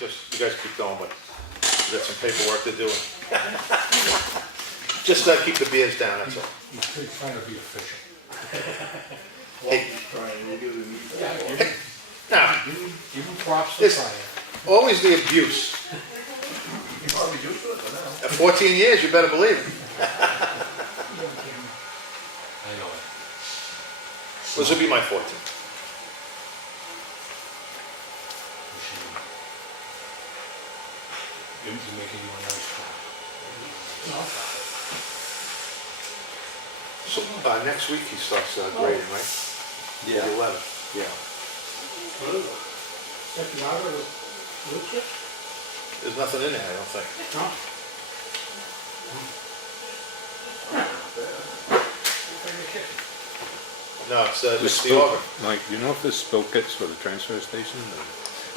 just, you guys keep going, but we got some paperwork to do. Just keep the beers down, that's all. He's trying to be official. Hey, now, Give him props for This- trying. always the abuse. At 14 years, you better believe it. I know it. This will be my 14th. He's making you a nice job. So, next week he starts grading, right? Yeah. The 11th. Yeah. There's nothing in there, I don't think. No, it's the auger. Mike, do you know if there's spill kits for the transfer station?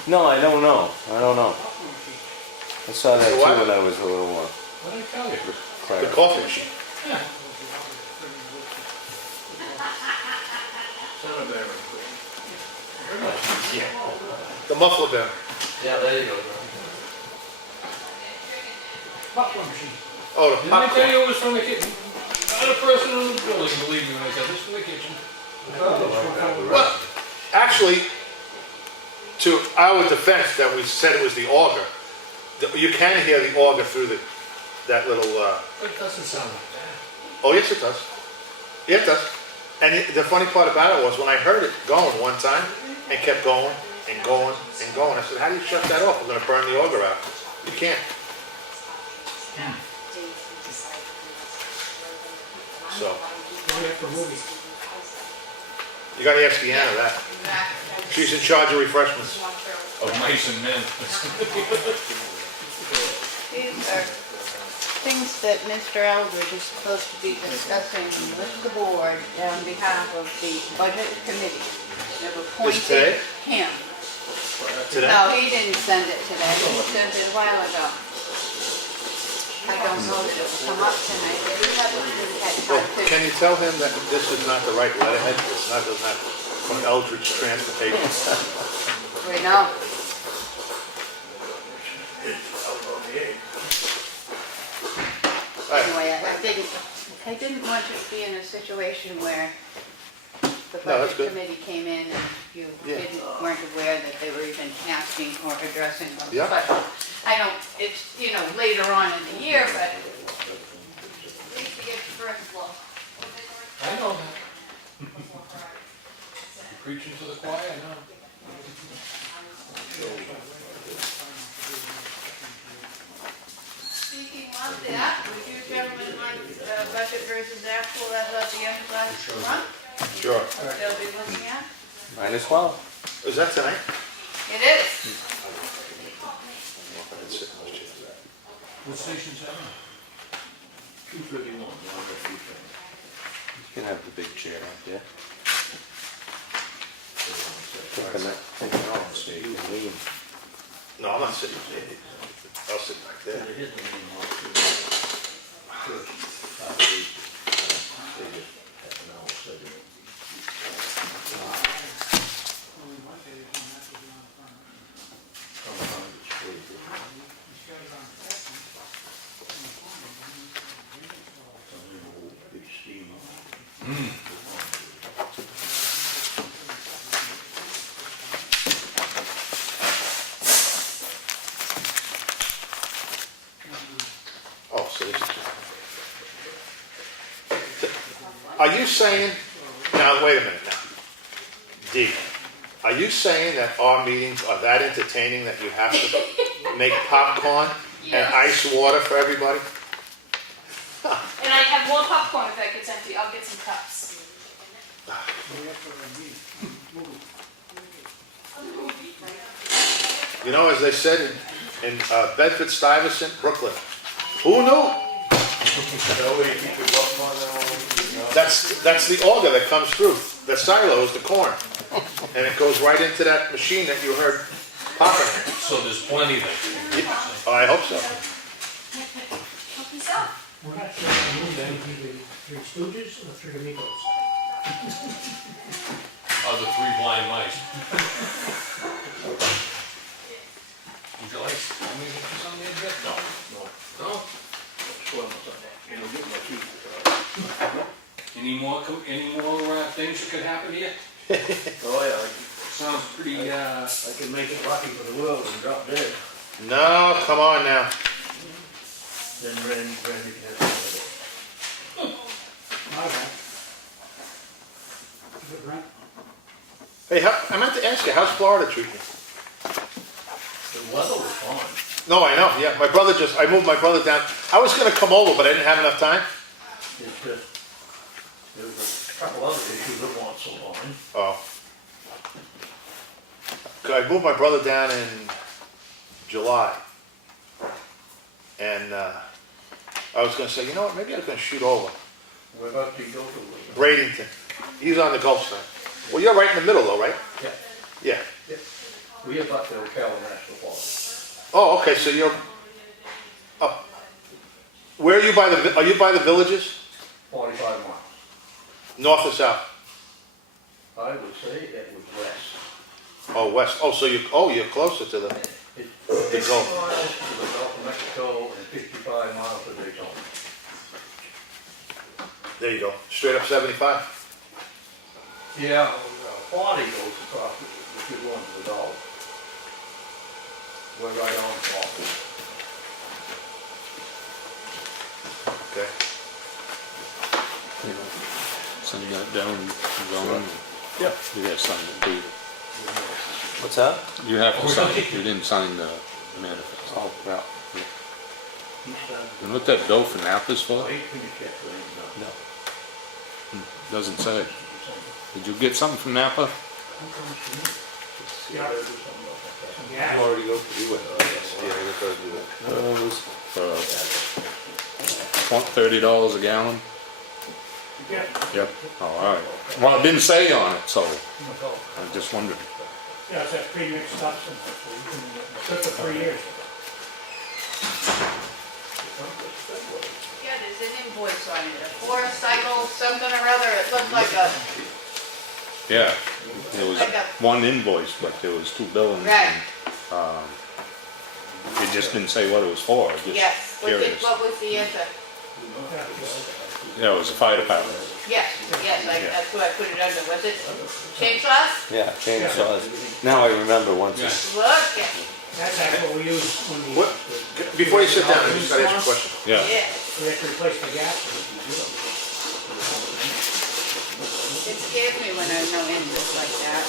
No, I don't know. I don't know. I saw that So too what? when I was a little more. What did I tell you? The coffee machine. The muffler bin. Yeah, there you go. Popcorn machine. Oh, the Didn't I tell popcorn. you it was from the kitchen? Not a person in the building, believe me when I said this from the kitchen. Well, actually, to our defense that we said it was the auger, you can hear the auger through that little, But it doesn't sound like that. oh yes it does. Yeah, it does. And the funny part about it was when I heard it going one time and kept going and going and going, I said, how do you shut that off? We're gonna burn the auger out. You can't. So, you gotta ask Deanna that. She's in charge of refreshments. Of mice and men. These are things that Mr. Eldridge is supposed to be discussing with the board on behalf of the budget committee. They've Is today? appointed him. Today? No, he didn't send it today. He sent it a while ago. I don't know that it will come up tonight, but we haven't really had Well, time to. can you tell him that this is not the right letterhead? It's not, doesn't have from Eldridge Transportation. We know. All right. Anyway, I didn't want you to be in a situation where the No, that's budget good. committee came in and you Yeah. weren't aware that they were even asking or addressing those Yeah. questions. I don't, it's, later on in the year, but at least to get the first look. I know that. You're preaching to the choir now. Speaking of that, would you gentlemen like budget versus actual as of the end of last month? Sure. They'll be looking at? Might as well. Is that tonight? It is. What station's that? 231. You can have the big chair out there. Take it off, so you can lean. No, I'm not sitting. I'll sit back there. Oh, so this is. Are you saying, now wait a minute now, D, are you saying that our meetings are that entertaining that you have to make popcorn and ice water for everybody? And I have more popcorn if that gets empty. I'll get some cups. You know, as they said in Bedford-Stuyvesant, Brooklyn, who knew? That's the auger that comes through. The silo is the corn. And it goes right into that machine that you heard popping. So there's plenty there. Yeah, I hope so. Help yourself. We're not sure if the movie Three Stooges or Three Amigos. Of the three blind mice. Would you like, want me to get you some there, Jeff? No? Any more things that could happen here? Oh, yeah, Sounds pretty, I can make it lucky for the world and drop dead. No, come on now. Then Randy can have some of it. Okay. Good, right? Hey, I meant to ask you, how's Florida treating you? The weather was fine. No, I know, yeah, I moved my brother down. I was gonna come over, but I didn't have enough time. It's just, there was a couple other issues that weren't so fine. Oh. 'Cause I moved my brother down in July. And, I was gonna say, you know what, maybe I was gonna shoot over. We're about to go to. Bradenton. He's on the Gulf side. Well, you're right in the middle though, right? Yeah, Yeah. we have up to Cahalane National Park. Oh, okay, so you're up. Where are you are you by the villages? 45 miles. North or south? I would say it was west. Oh, west. Oh, so you're closer to the It's Gulf. 50 miles to the Gulf of Mexico and 55 miles to Daytona. There you go. Straight up 75. Yeah, 40 goes across the good one to the Gulf. We're right on top. Okay. You know, send that down, John. Yep. You gotta sign it, too. What's that? You have to sign it, you didn't sign the manifest. Oh, yeah. You know what that bill for Napa's for? Wait till you check the names out. No. Doesn't say. Did you get something from Napa? Yeah. You Yeah. already go through it. It was for $30 a gallon? Yeah. Yep. Oh, all right. Well, it didn't say on it, so I just wondered. Yeah, it's that premium stuff, so you can, good for 3 years. Yeah, there's an invoice on it, a 4-cycle something or other, it looked like a, Yeah, there was one invoice, but there was two billings. right, and, It just didn't say what it was for, just yes. curious. What was the answer? Yeah, it was the fire department. Yes, that's what I put it under, was it chainsaws? Yeah, chainsaws. Now I remember once. Look, yeah, That's actually what we use when we. What? Before you sit down, I just gotta ask you a question. Yeah. yeah. We have to replace the gas. It scares me when there's no interest like that.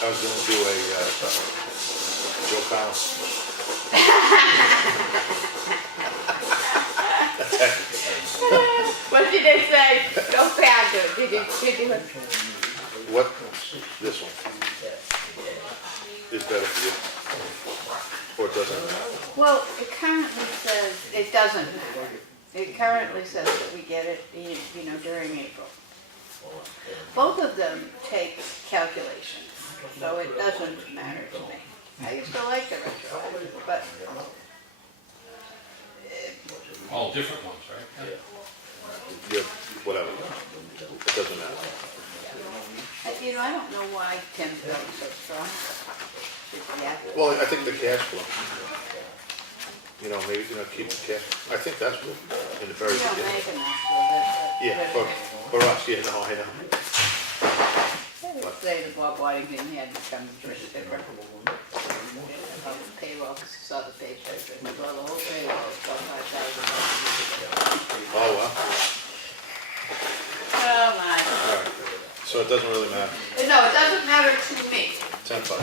I was gonna do a, Joe Collins. What did they say? Go back to it. Did you What, this one, is better for you? Or it doesn't matter? Well, it currently says, it doesn't matter. It currently says that we get it, during April. Both of them take calculations, so it doesn't matter to me. I used to like the retroactive, but All different ones, right? Yeah, whatever, it doesn't matter. I don't know why Tim's going so strong. Yeah. Well, I think the cash flow. Maybe, keep the cash, I think that's good, in the very We don't beginning. make enough with it. Yeah, for us, yeah, no, I know. I would say the Bob Waddington had become pretty different. Payroll, saw the paycheck, well, the whole payroll was $25,000. Oh, wow, Oh, my. all right, so it doesn't really matter, No, it doesn't matter to me. 10-5,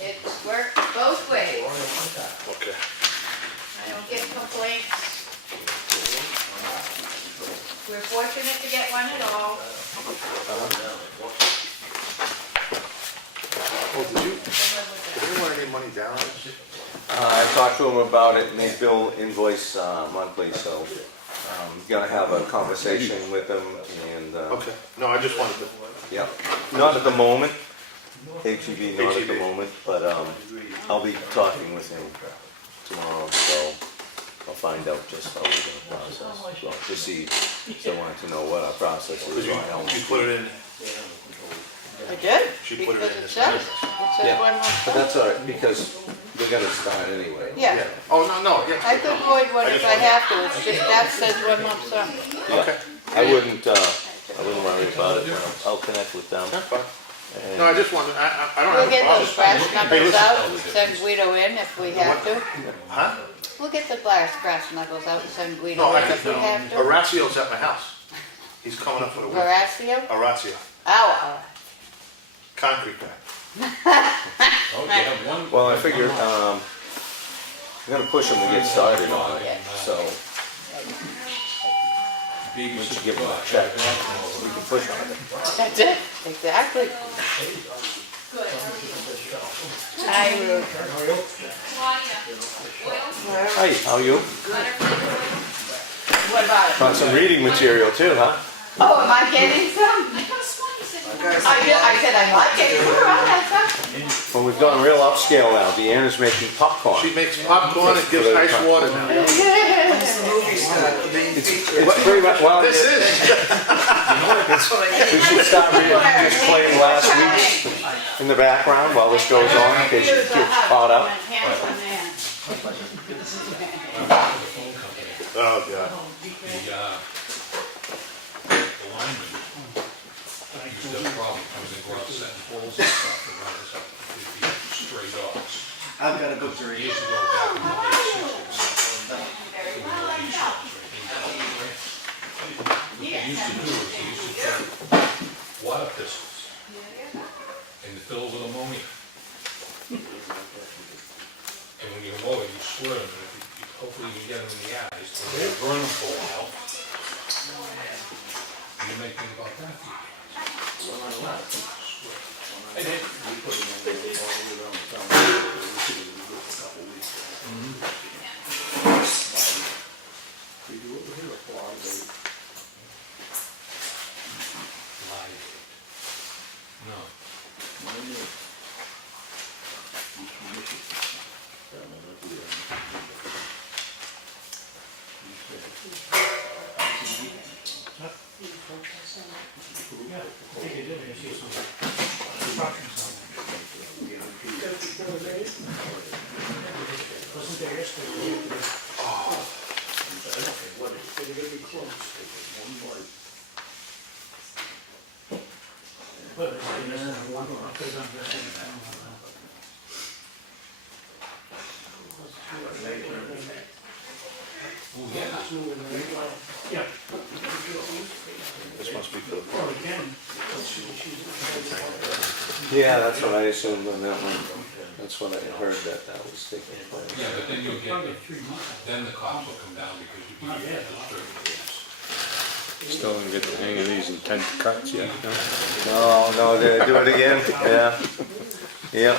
It's worked both ways. okay. I don't get complaints. We're fortunate to get one at all. Oh, did anyone want any money down on this? I talked to them about it and they bill invoice monthly, so gonna have a conversation with them and, Okay, no, I just wanted to, yeah. Not at the moment, HEB not at the HEB. moment, but I'll be talking with him tomorrow, so I'll find out just how we're gonna process. So to see, so I wanted to know what our process is. because you put it in, I did? She put it in Because this it says one. it says Yeah, one month. but that's all right, because They gotta start anyway. Yeah, Oh, no, yeah. I could void one if I have to, it's just that says one lump sum. Okay, I wouldn't worry about it. I'll connect with them. that's fine. And- No, I just wanted, I don't We'll have a get those problem. brass knuckles out, and send Guido in if we have to. Huh? We'll get the brass knuckles out and send Guido No, I in if we have to. Horacio's at my house. He's coming up for the week. Horacio? Horacio, Ow, concrete guy. Oh, you have one. Well, I figured, I'm gonna push them to get started on it, so we should give them a check. We can push on it. that's it, exactly. Good. Hi, Ruth. Claudia, oil, Hi, how are you? butter, What about it? Got some reading material too, huh? Oh, am I getting some? I could have sworn you said. I said I like it, sure, I'll have some. Well, we've gone real upscale now. Deanna's making popcorn. She makes popcorn and gives ice water now. It's pretty much, well, This is, we should start just playing last week's in the background while this goes on, in case you get caught up. Handsome man. oh, God. The lineman used to have a problem, comes in, go out setting poles and stuff around us up to 50 stray dogs. I've got a good He dream. used to go back in the late 60s. There were no leash laws or anything down the ranch. What they used to do is they used to take water pistols and fill with ammonia. And when you mow it, you squirt them, and if you, hopefully you get them in the eyes, so they burn them for a while. And you may think about that. I did. No. Yeah, I think it did, I see some instructions on it. Wasn't there yesterday? They're gonna be closed. Well, it's one, because I'm Oh, yeah. yeah, This must be for the, or we can. Yeah, that's what I assumed on that one. That's what I heard that was taking place. Yeah, but then you'll get, Probably 3 months. then the cops will come down because you Not can yet. disturb the kids. Still didn't get the hang of these intent cuts yet, no? No, did I do it again? Yeah. Yeah.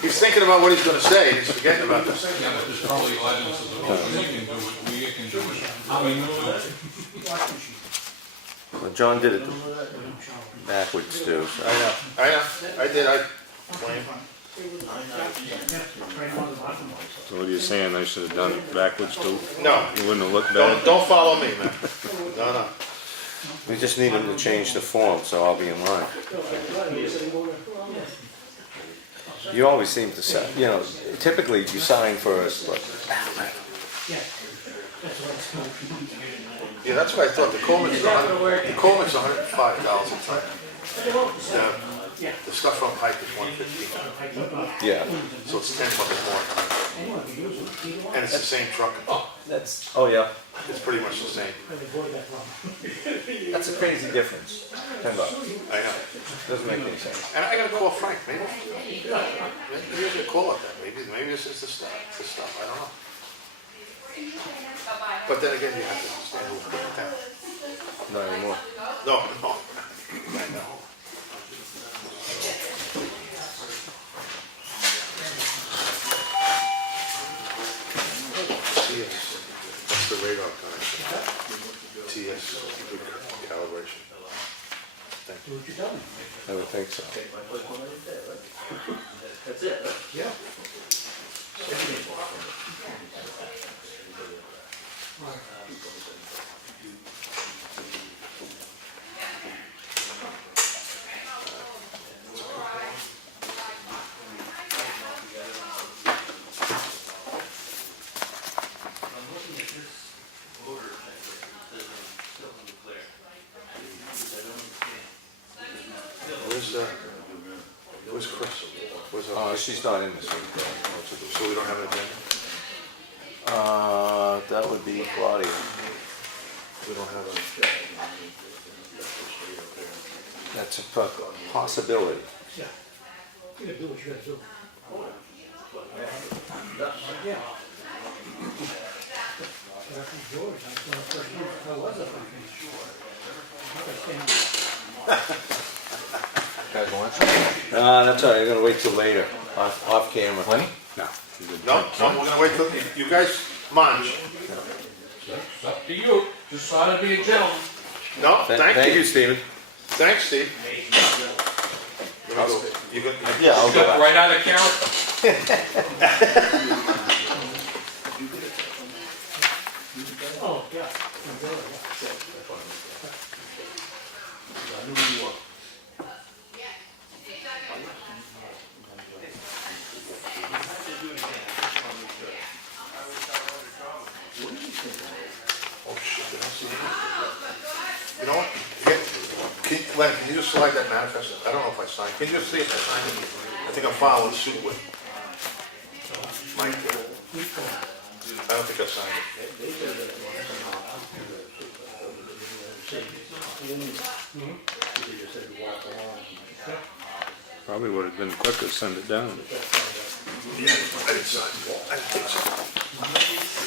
he's thinking about what he's gonna say, and he's forgetting about this. Yeah, but there's probably evidence of the, well, we can do it, we can do it. How we do it? Well, John did it backwards too, so. I did, I blame. So what are you saying, I should have done it backwards too? No, It wouldn't have looked bad? don't follow me, man. No. We just need him to change the form, so I'll be in line. You always seem to say, typically you sign first, but Yeah, that's what I thought, the Coleman's $105 a ton. The stuff from Pike is $115, yeah. so it's $10 more. And it's the same truck, Oh, yeah. it's pretty much the same. That's a crazy difference. $10. I know. Doesn't make any sense. And I gotta call Frank, maybe you should call it that, maybe this is the stuff, I don't know. Bye-bye. But then again, you have to understand who put it down. Not anymore. No, I know. TS, that's the radar connection. TS, good calibration. Thank you. I would think so. That's it. Yeah. She's not in this one. So we don't have an agenda? That would be Claudia. We don't have a, That's a possibility. Yeah. You gotta do what you gotta do. Yeah. But I think George, I was the first one, I was a fucking Guys want? That's all right, I'm gonna wait till later, off camera. Plenty? No. no, we're gonna wait till, you guys munch. It's up to you, just try to be a gentleman. No, thank you. Stephen. Thanks, Steve. You gonna go- you gonna- Yeah, I'll go Got back. right out of character. Oh, yeah. Oh, shit, did I see it? You know what? Len, can you just slide that manifest? I don't know if I signed. Can you just see if I signed it? I think I'm following suit with Mike. I don't think I signed it. Probably would have been quicker to send it down. Yeah, I didn't sign it. I didn't think so.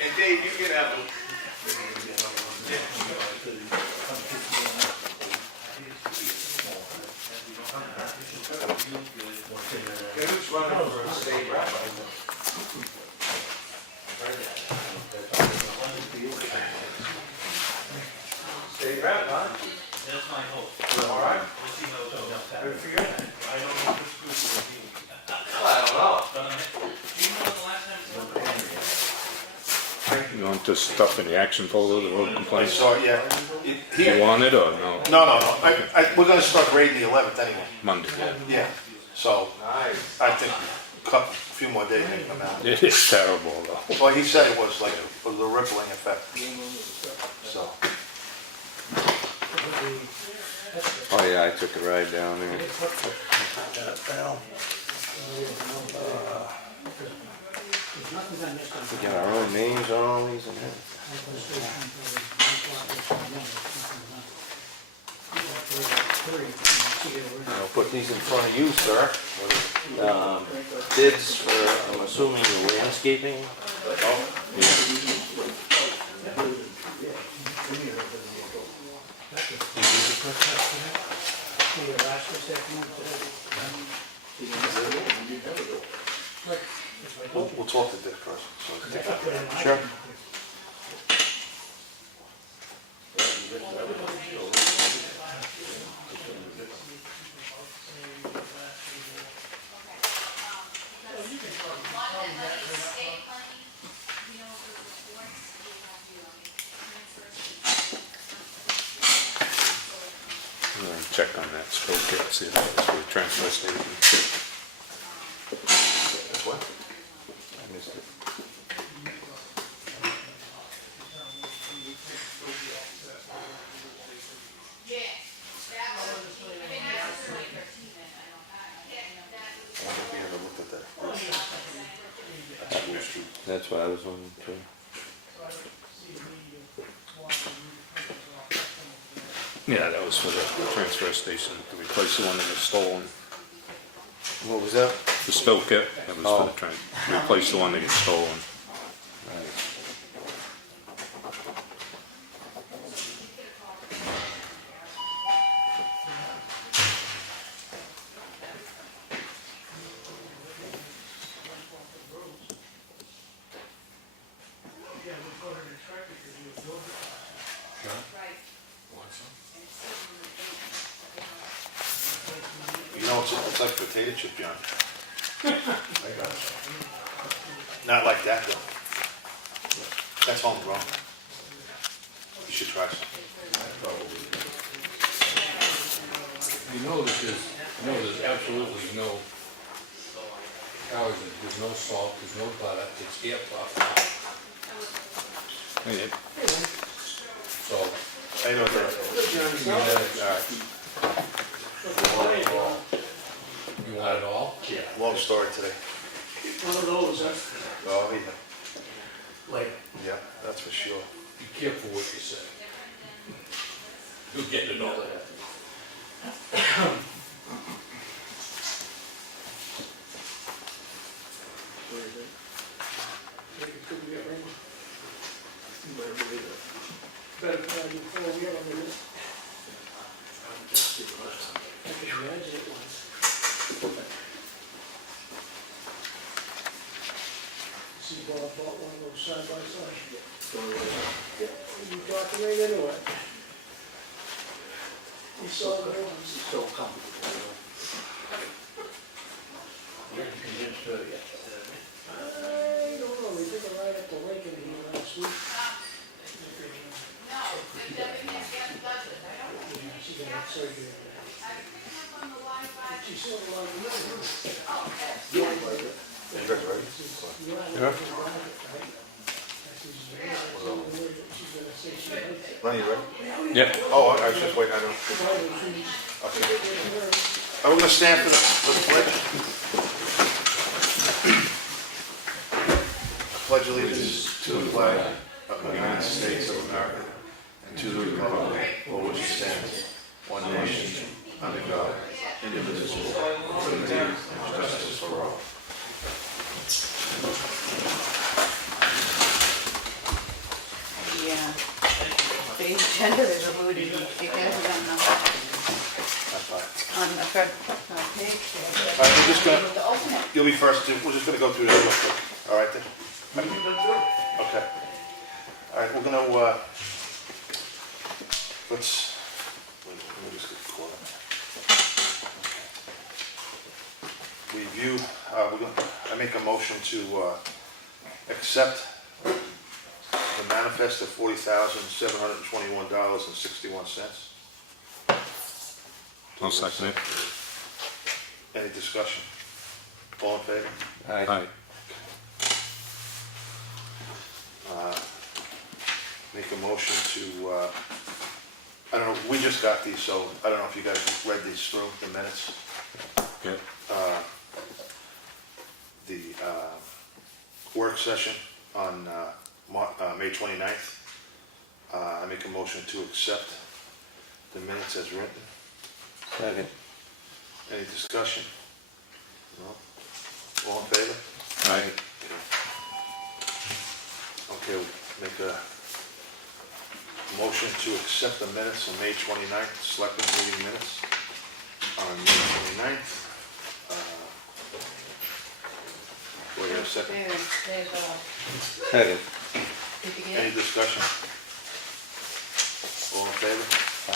And Dave, you can have who's running for a state rep? State rep, huh? That's my hope. All right. We'll see how it goes. Good for you. I don't know if it's good for you. I don't know. Do you know the last time You want this stuff in the action folder, the road I complaints? saw it, yeah. You Here, want it or no? no. We're gonna start grading the 11th anyway. Monday, yeah. Yeah. So Nice. I think a few more days may come out. It is terrible though. Well, he said it was like a rippling effect. So, Oh, yeah, I took a ride down there. We got our own names on all these and everything. I'll put these in front of you, sir. Bids for, I'm assuming, the landscaping? we'll talk to Dick first. So I can take that. Sure. I'm gonna check on that spill kit, see if that's for the transfer station. What? I missed it. I don't think we ever looked at that. That's what I was wondering too. Yeah, that was for the transfer station, to replace the one that was stolen. What was that? The spill kit, that was for the replace the one that gets stolen. Yeah, we voted it. Right. Want some? You know, it's like potato chip, John. I got some. Not like that though. That's homegrown. You should try some. Probably. You know that there's absolutely no calories, there's no salt, there's no butter, it's air puffed. Yeah. So, I know that. you want it all? Yeah. Long story today. One of those, that's Oh, yeah. like, Yeah, that's for sure. Be careful what you say. You'll get it all. think it could be a ring. You better believe it. Better than I do before we have on this. I can imagine it was. See, Bob bought one of those side by side. Yeah, you talking right into it. You saw the ones. It's so comfortable. You're convinced of it. I don't know, we took a ride up to Lincoln here last week. No, if everything's getting budget, I don't know. Yeah, she got surgery. I picked up on the Wi-Fi. She saw a lot of little. Oh, okay. Lenny, you ready? Yeah. Oh, I was just waiting, I don't. Okay. Are we gonna stand for the pledge? Pledge allegiance to the flag of the United States of America and to the republic for which it stands, one nation, under God, indivisible, with liberty and justice for all. Yeah. The agenda is alluded, you guys are on the front page there. All right, we're just gonna, To open it. you'll be first, we're just gonna go through this real quick, all right then? Okay. All right, we're gonna, let's, wait, let me just get the quote. Review, we're gonna, I make a motion to, accept the manifest of $40,721.61. I'll second it. Any discussion? All in favor? Aye. Make a motion to, I don't know, we just got these, so I don't know if you guys read these through, the minutes. Yeah. The work session on May 29th. I make a motion to accept the minutes as written. Second. Any discussion? No? All in favor? Aye. Okay, we'll make a motion to accept the minutes on May 29th, Selectmen meeting minutes on May 29th. Do I hear a second? There's Second. did you get Any it? discussion? All in favor?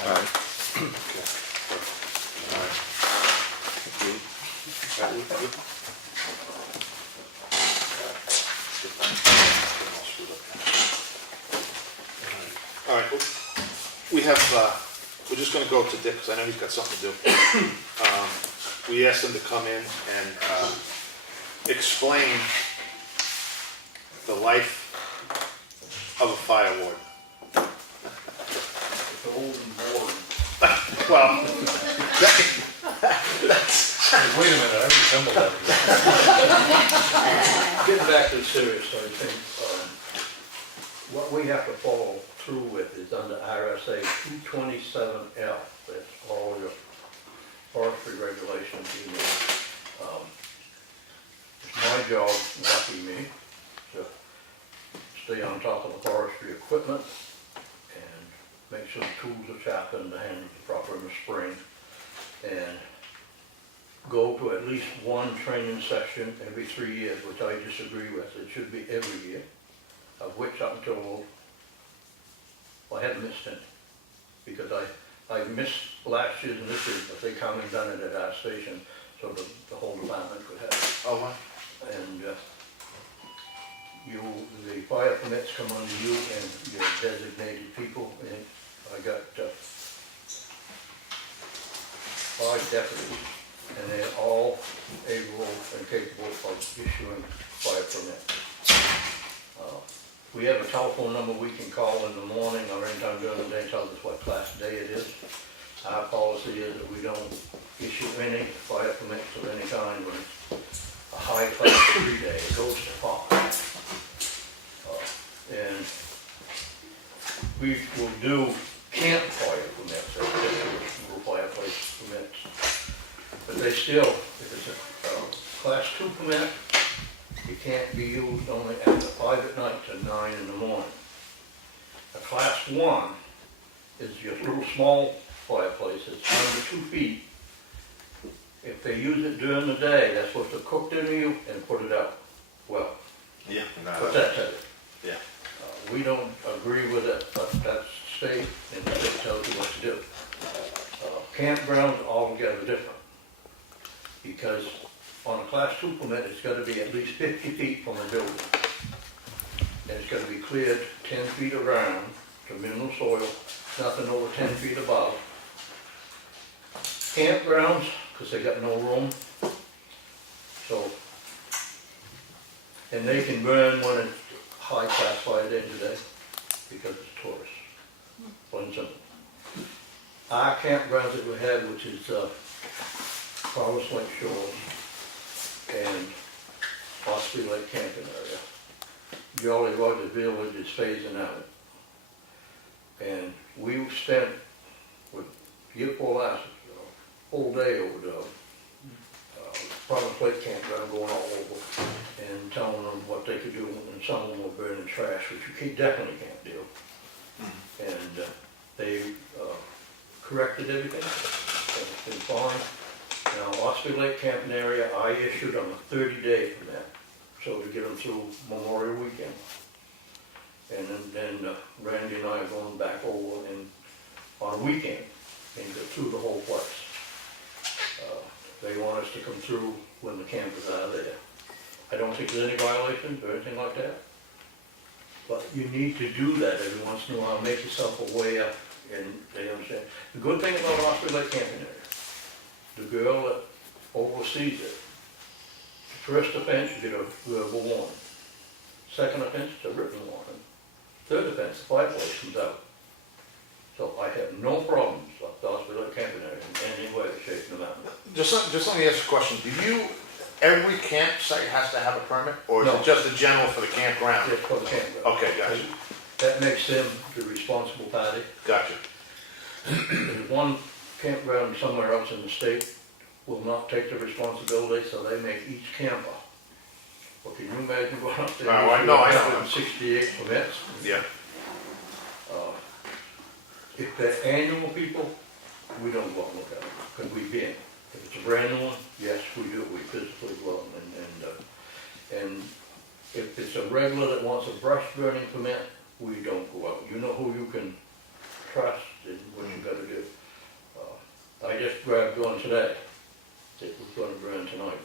Aye. Okay, perfect. All right. That would- All right, we have, we're just gonna go to Dick, because I know he's got something to do. We asked him to come in and explain the life of a fire warden. It's old and boring. Well, Wait a minute, I resemble that. Getting back to the serious side of things, what we have to follow through with is under RSA 227L. That's all your forestry regulations you need. It's my job, lucky me, to stay on top of the forestry equipment and make sure the tools are sharpened, the handles are proper in the spring, and go to at least one training session every 3 years, which I disagree with. It should be every year, of which up until I haven't missed any, because I missed last year's and this year's, but they come and done it at our station, so the whole department could have it. Oh, wow. And the fire permits come under you and your designated people, and I got 5 deputies, and they're all able and capable of issuing fire permits. We have a telephone number we can call in the morning or anytime during the day, tells us what class day it is. Our policy is that we don't issue any fire permits of any kind when it's a high class 3 day, it goes to 5. And we will do camp fire permits, or little fireplace permits. But they still, if it's a class 2 permit, it can't be used only after 5 at night to 9 in the morning. A class 1 is your little small fireplace, it's under 2 feet. If they use it during the day, they're supposed to cook dinner you and put it out. Well, Yeah. what's that tell you? Yeah. We don't agree with it, but that's state, and the state tells you what to do. Campgrounds are altogether different, because on a class 2 permit, it's gotta be at least 50 feet from a building. And it's gotta be cleared 10 feet around to mineral soil, nothing over 10 feet above. Campgrounds, because they got no room, so, and they can burn when it's high class fire danger day, because it's tourists, plain and simple. Our campgrounds that we have, which is Forest Lake Shores and Espie Lake Camping Area, Jolly Roger Village is phasing out. And we spent, with year 4 last, whole day over there, Forest Lake Campground going all over and telling them what they could do, and some of them were burning trash, which you definitely can't do. And they corrected everything, and it's been fine. Now, Espie Lake Camping Area, I issued them a 30-day permit, so to get them through Memorial Weekend. And then Randy and I are going back over and on a weekend and go through the whole place. They want us to come through when the campers are there. I don't think there's any violations or anything like that. But you need to do that every once in a while, make yourself aware, and they understand. The good thing about Espie Lake Camping Area, the girl that oversees it, the first offense, you get a verbal warning. Second offense, it's a written warning. Third offense, the fireplace comes out. So I have no problems with the Espie Lake Camping Area in any way, shape, or manner. Just let me ask a question. Every campsite has to have a permit, or is No. it just a general for the campground? Just for the campground. Okay, gotcha. That makes them the responsible party. Gotcha. There's one campground somewhere else in the state will not take the responsibility, so they make each camper. Well, can you imagine going up there? Oh, I know, I know. 168 permits. Yeah. If they're annual people, we don't go out and look at them, because we've been. If it's a brand new one, yes, we do, we physically go out and if it's a regular that wants a brush burning permit, we don't go out. You know who you can trust and what you gotta do. I just grabbed one today that was gonna burn tonight.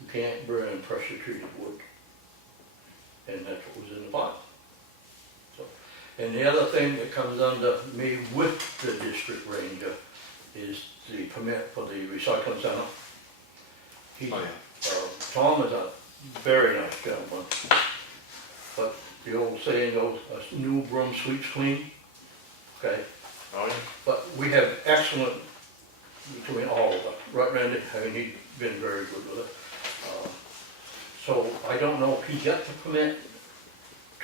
You can't burn pressure treated wood. And that's what was in the file. So, and the other thing that comes under me with the district ranger is the permit for the recycling center. He, Oh, yeah. Tom is a very nice gentleman, but the old saying goes, a new broom sweeps clean, okay? Oh, yeah. But we have excellent, between all of us, right, Randy? I mean, he's been very good with it. So I don't know if he got the permit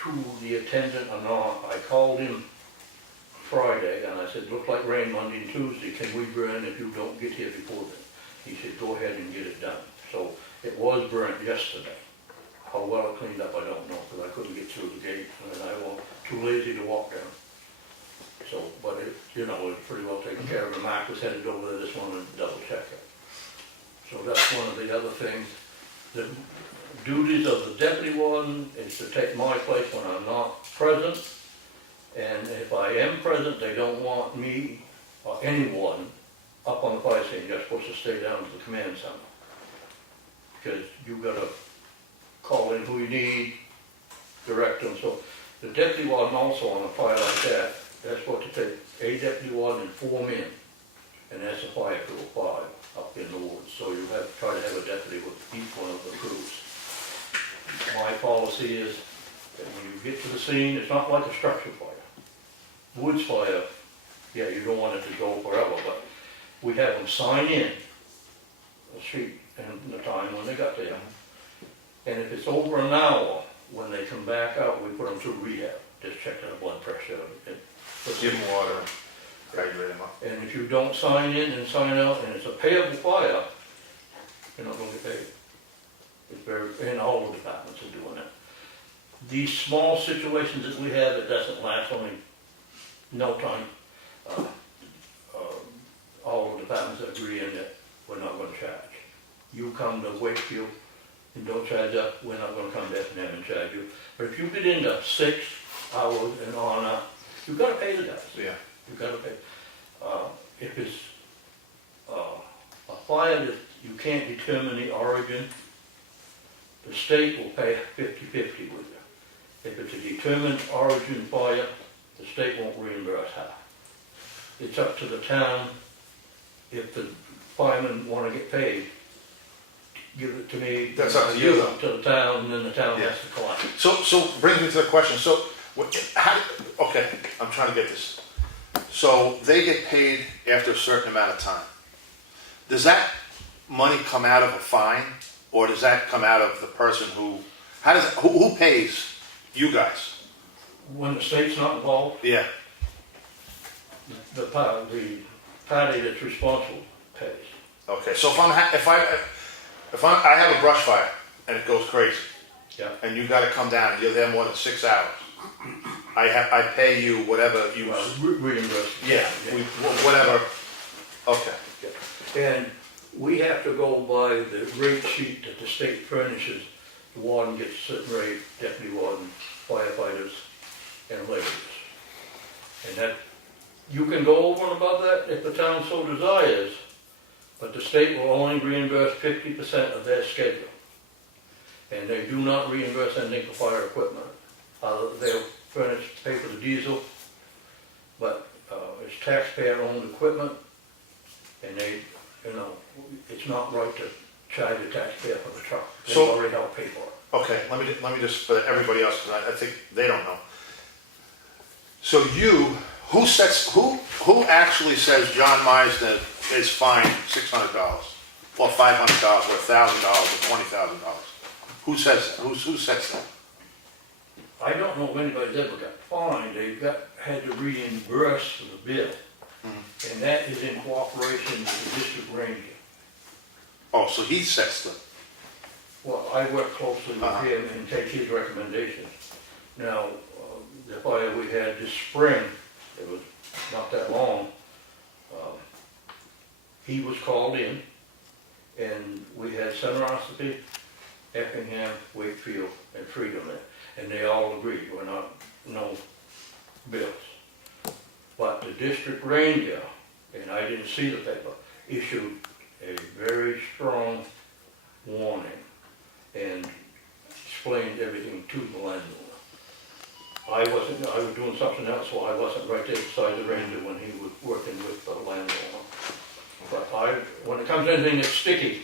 to the attendant or not. I called him Friday and I said, look like rain Monday and Tuesday, can we burn if you don't get here before then? He said, go ahead and get it done. So it was burnt yesterday. How well it cleaned up, I don't know, because I couldn't get through the gate and I was too lazy to walk down. So, but it, you know, it's pretty well taken care of. And Mark was headed over there this morning to double check it. So that's one of the other things. The duties of the deputy warden is to take my place when I'm not present And if I am present, they don't want me or anyone up on the fire scene. You're supposed to stay down to the command center. Because you gotta call in who you need, direct them. So the deputy warden also on a fire like that, that's supposed to take a deputy warden and 4 men. And that's a fire crew of 5 up in the woods. So you have to try to have a deputy with each one of the crews. My policy is that when you get to the scene, it's not like a structure fire. Woods fire, yeah, you don't want it to go forever, but we have them sign in the street and the time when they got there. And if it's over an hour, when they come back out, we put them through rehab, just check their blood pressure. And Give them water, hydrate them up. and if you don't sign in and sign out, and it's a payable fire, you're not gonna get paid. It's very, and all the departments are doing that. These small situations that we have, it doesn't last only no time. All the departments are agreeing that we're not gonna charge. You come to Wakefield and don't charge up, we're not gonna come to Effingham and charge you. But if you get into 6 hours and on up, you've gotta pay the guys. Yeah. You gotta pay. If it's a fire that you can't determine the origin, the state will pay 50-50 with you. If it's a determined origin fire, the state won't reimburse half. It's up to the town. If the firemen wanna get paid, give it to me. That's up to Give you, it to the town, and then the town Yeah. has to collect. So brings me to the question, so, okay, I'm trying to get this. So they get paid after a certain amount of time. Does that money come out of a fine, or does that come out of the person who, who pays you guys? When the state's not involved, Yeah, the party that's responsible pays. okay, so if I have a brush fire and it goes crazy, Yeah. and you gotta come down, and you're there more than 6 hours, I pay you whatever you, Reimbursement. yeah, whatever, okay. And we have to go by the rate sheet that the state furnishes. The warden gets a certain rate, deputy warden, firefighters, and laborers. And that, you can go over and above that if the town so desires, but the state will only reimburse 50% of their schedule. And they do not reimburse anything for fire equipment. They'll pay for the diesel, but it's taxpayer-owned equipment, and they, it's not right to charge the taxpayer for the truck. They So- already help pay for it. Okay, let me just, for everybody else, because I think they don't know. So who actually says John Meisner is fined $600, or $500, or $1,000, or $20,000? Who says that? Who sets that? I don't know if anybody's ever got fined, had to reimburse for the bill. And that is in cooperation with the district ranger. Oh, so he sets the, Well, I work closely with Uh-huh. him and take his recommendations. Now, the fire we had this spring, it was not that long, he was called in, and we had Center Espie, Effingham, Wakefield, and Freedom there, and they all agreed, we're not, no bills. But the district ranger, and I didn't see the paper, issued a very strong warning and explained everything to the landowner. I was doing something else, so I wasn't right there beside the ranger when he was working with the landowner. But when it comes to anything that's sticky,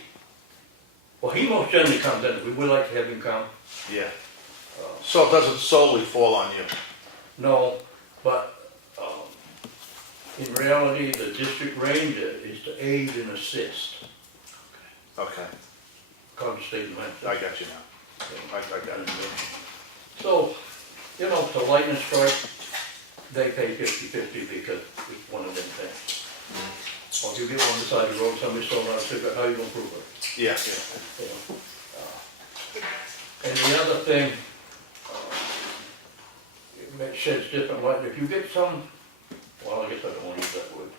well, he most generally comes in, we would like to have him come. yeah. So it doesn't solely fall on you? No, but in reality, the district ranger is to aid and assist. Okay, According to state and land. I got you now. I got it. So, to lightning strike, they pay 50-50 because it's one of them things. Or if you get one beside the road, somebody's throwing out a cigarette, how you gonna prove it? Yeah, You know? And the other thing, it sheds different light. If you get some, well, I guess I don't want to use that word,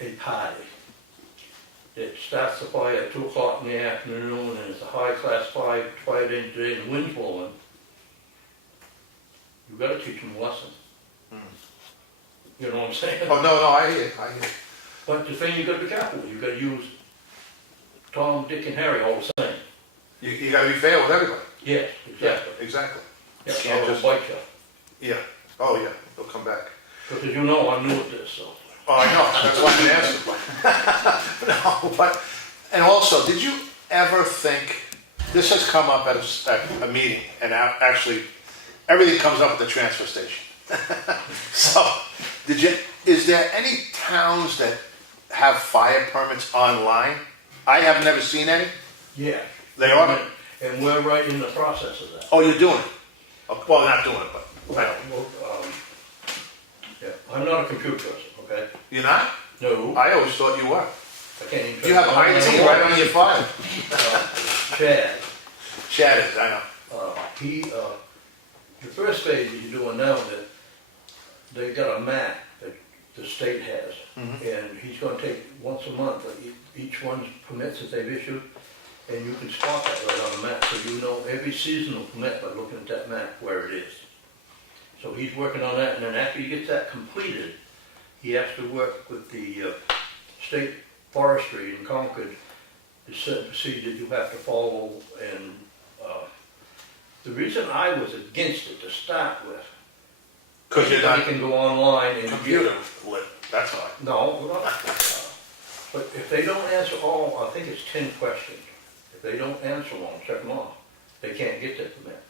a party that starts the fire at 2 o'clock in the afternoon and it's a high-class fire day and the wind's blowing, you've got to teach them a lesson. You know what I'm saying? Oh, no, I hear you. But the thing you gotta be careful with, you gotta use Tom, Dick, and Harry all the same. You gotta be fair with everybody. Yes, exactly. Exactly. Yeah, can't I'll just- bite you. Yeah, oh, yeah, they'll come back. Because as you know, I'm new at this, so. Oh, I know, that's why I'm asking. No, but, and also, did you ever think, this has come up at a meeting, and actually, everything comes up at the transfer station. So, is there any towns that have fire permits online? I have never seen any. Yeah. They are? And we're right in the process of that. Oh, you're doing it? Oh, well, not doing it, but, Well, yeah, I'm not a computer person, okay? you're not? No, I always thought you were. I can't even. You have IT right on your file. Chad, Chad is, I know. the first phase that you're doing now, that they got a map that the state has, and he's gonna take once a month, each one's permits that they've issued, and you can spot that right on the map, so you know every seasonal permit by looking at that map where it is. So he's working on that, and then after he gets that completed, he has to work with the state forestry in Concord. There's certain procedures you have to follow, and the reason I was against it to start with, Because you're anybody not can go online and computer lit, that's why. No, we're not. But if they don't answer all, I think it's 10 questions. If they don't answer them, check them off. They can't get their permit.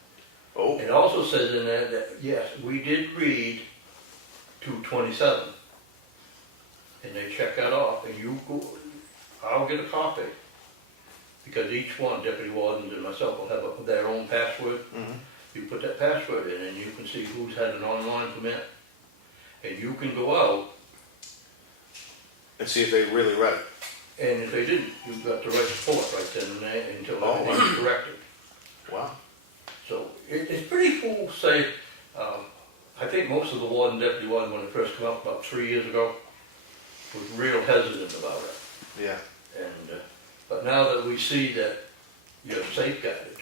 Oh, It also says in there that, yes, we did read 227. And they check that off, and you go, I'll get a copy. Because each one, deputy wardens and myself, will have their own password. You put that password in, and you can see who's had an online permit. And you can go out, and see if they really read it. and if they didn't, you've got the right report right then and there until Oh, everything's corrected. Wow. So it's pretty cool to say, I think most of the warden, deputy warden, when it first came up about 3 years ago, was real hesitant about it. Yeah. And, but now that we see that you're safeguarded,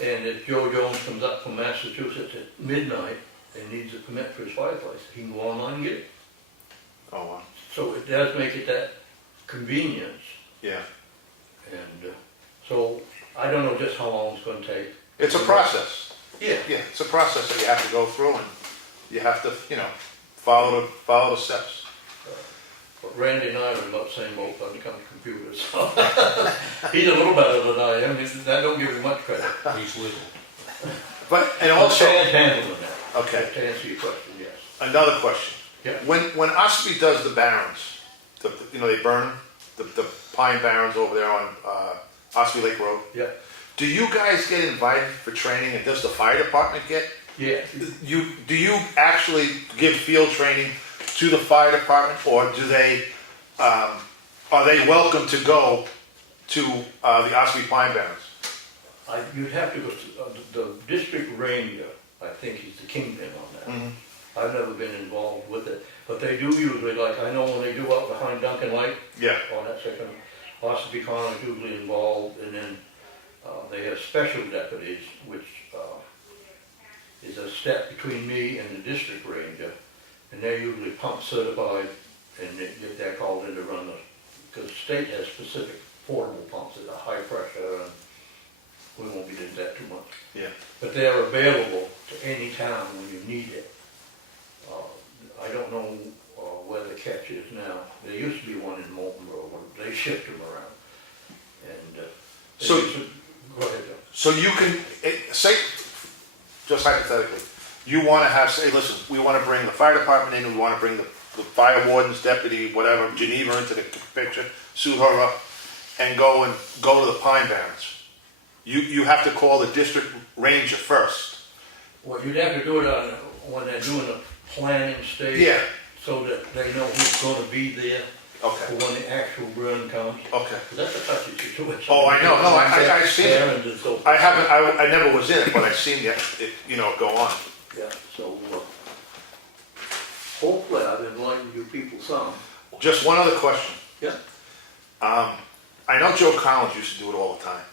and if Joe Jones comes up from Massachusetts at midnight and needs a permit for his fireplace, he can go online and get it. Oh, wow. So it does make it that convenience, Yeah. and so I don't know just how long it's gonna take. It's a process. Yeah. Yeah, it's a process that you have to go through, and you have to, follow the steps. But Randy and I are about the same boat when it comes to computers. So he's a little better than I am. I don't give him much credit. He's legal. But, and also, Chad's handling that. okay, To answer your question, yes. another question. Yeah. When Espie does the barrens, they burn them, the pine barrens over there on Espie Lake Road, Yeah. do you guys get invited for training, and does the fire department get? Yeah. Do you actually give field training to the fire department, or do they, are they welcome to go to the Espie Pine Barrens? You'd have to go to the district ranger, I think he's the kingpin on that. I've never been involved with it, but they do usually, like, I know when they do out behind Duncan Lake, Yeah. on that second, Espie Con is usually involved, and then they have special deputies, which is a step between me and the district ranger, and they're usually pump certified, and they're called in to run the, because the state has specific portable pumps that are high pressure, and we won't get into that too much. Yeah. But they're available to any town when you need it. I don't know where the catch is now. There used to be one in Moultonborough, but they shipped them around. And So- go ahead, Joe. So you can, say, just hypothetically, you want to have, say, listen, we want to bring the fire department in, we want to bring the fire warden's deputy, whatever, Geneva into the picture, suit her up, and go to the Pine Barrens. You have to call the district ranger first. Well, you'd have to do it when they're doing the planning stage. Yeah. So that they know who's gonna be there for Okay, when the actual burn comes. okay. 'Cause that's a touchy situation. Oh, I know. No, I've seen it. There and so- I haven't, I never was in it, but I've seen it, go on. Yeah, so, hopefully I've enlightened you people some. Just one other question. Yeah. I know Joe Collins used to do it all the time.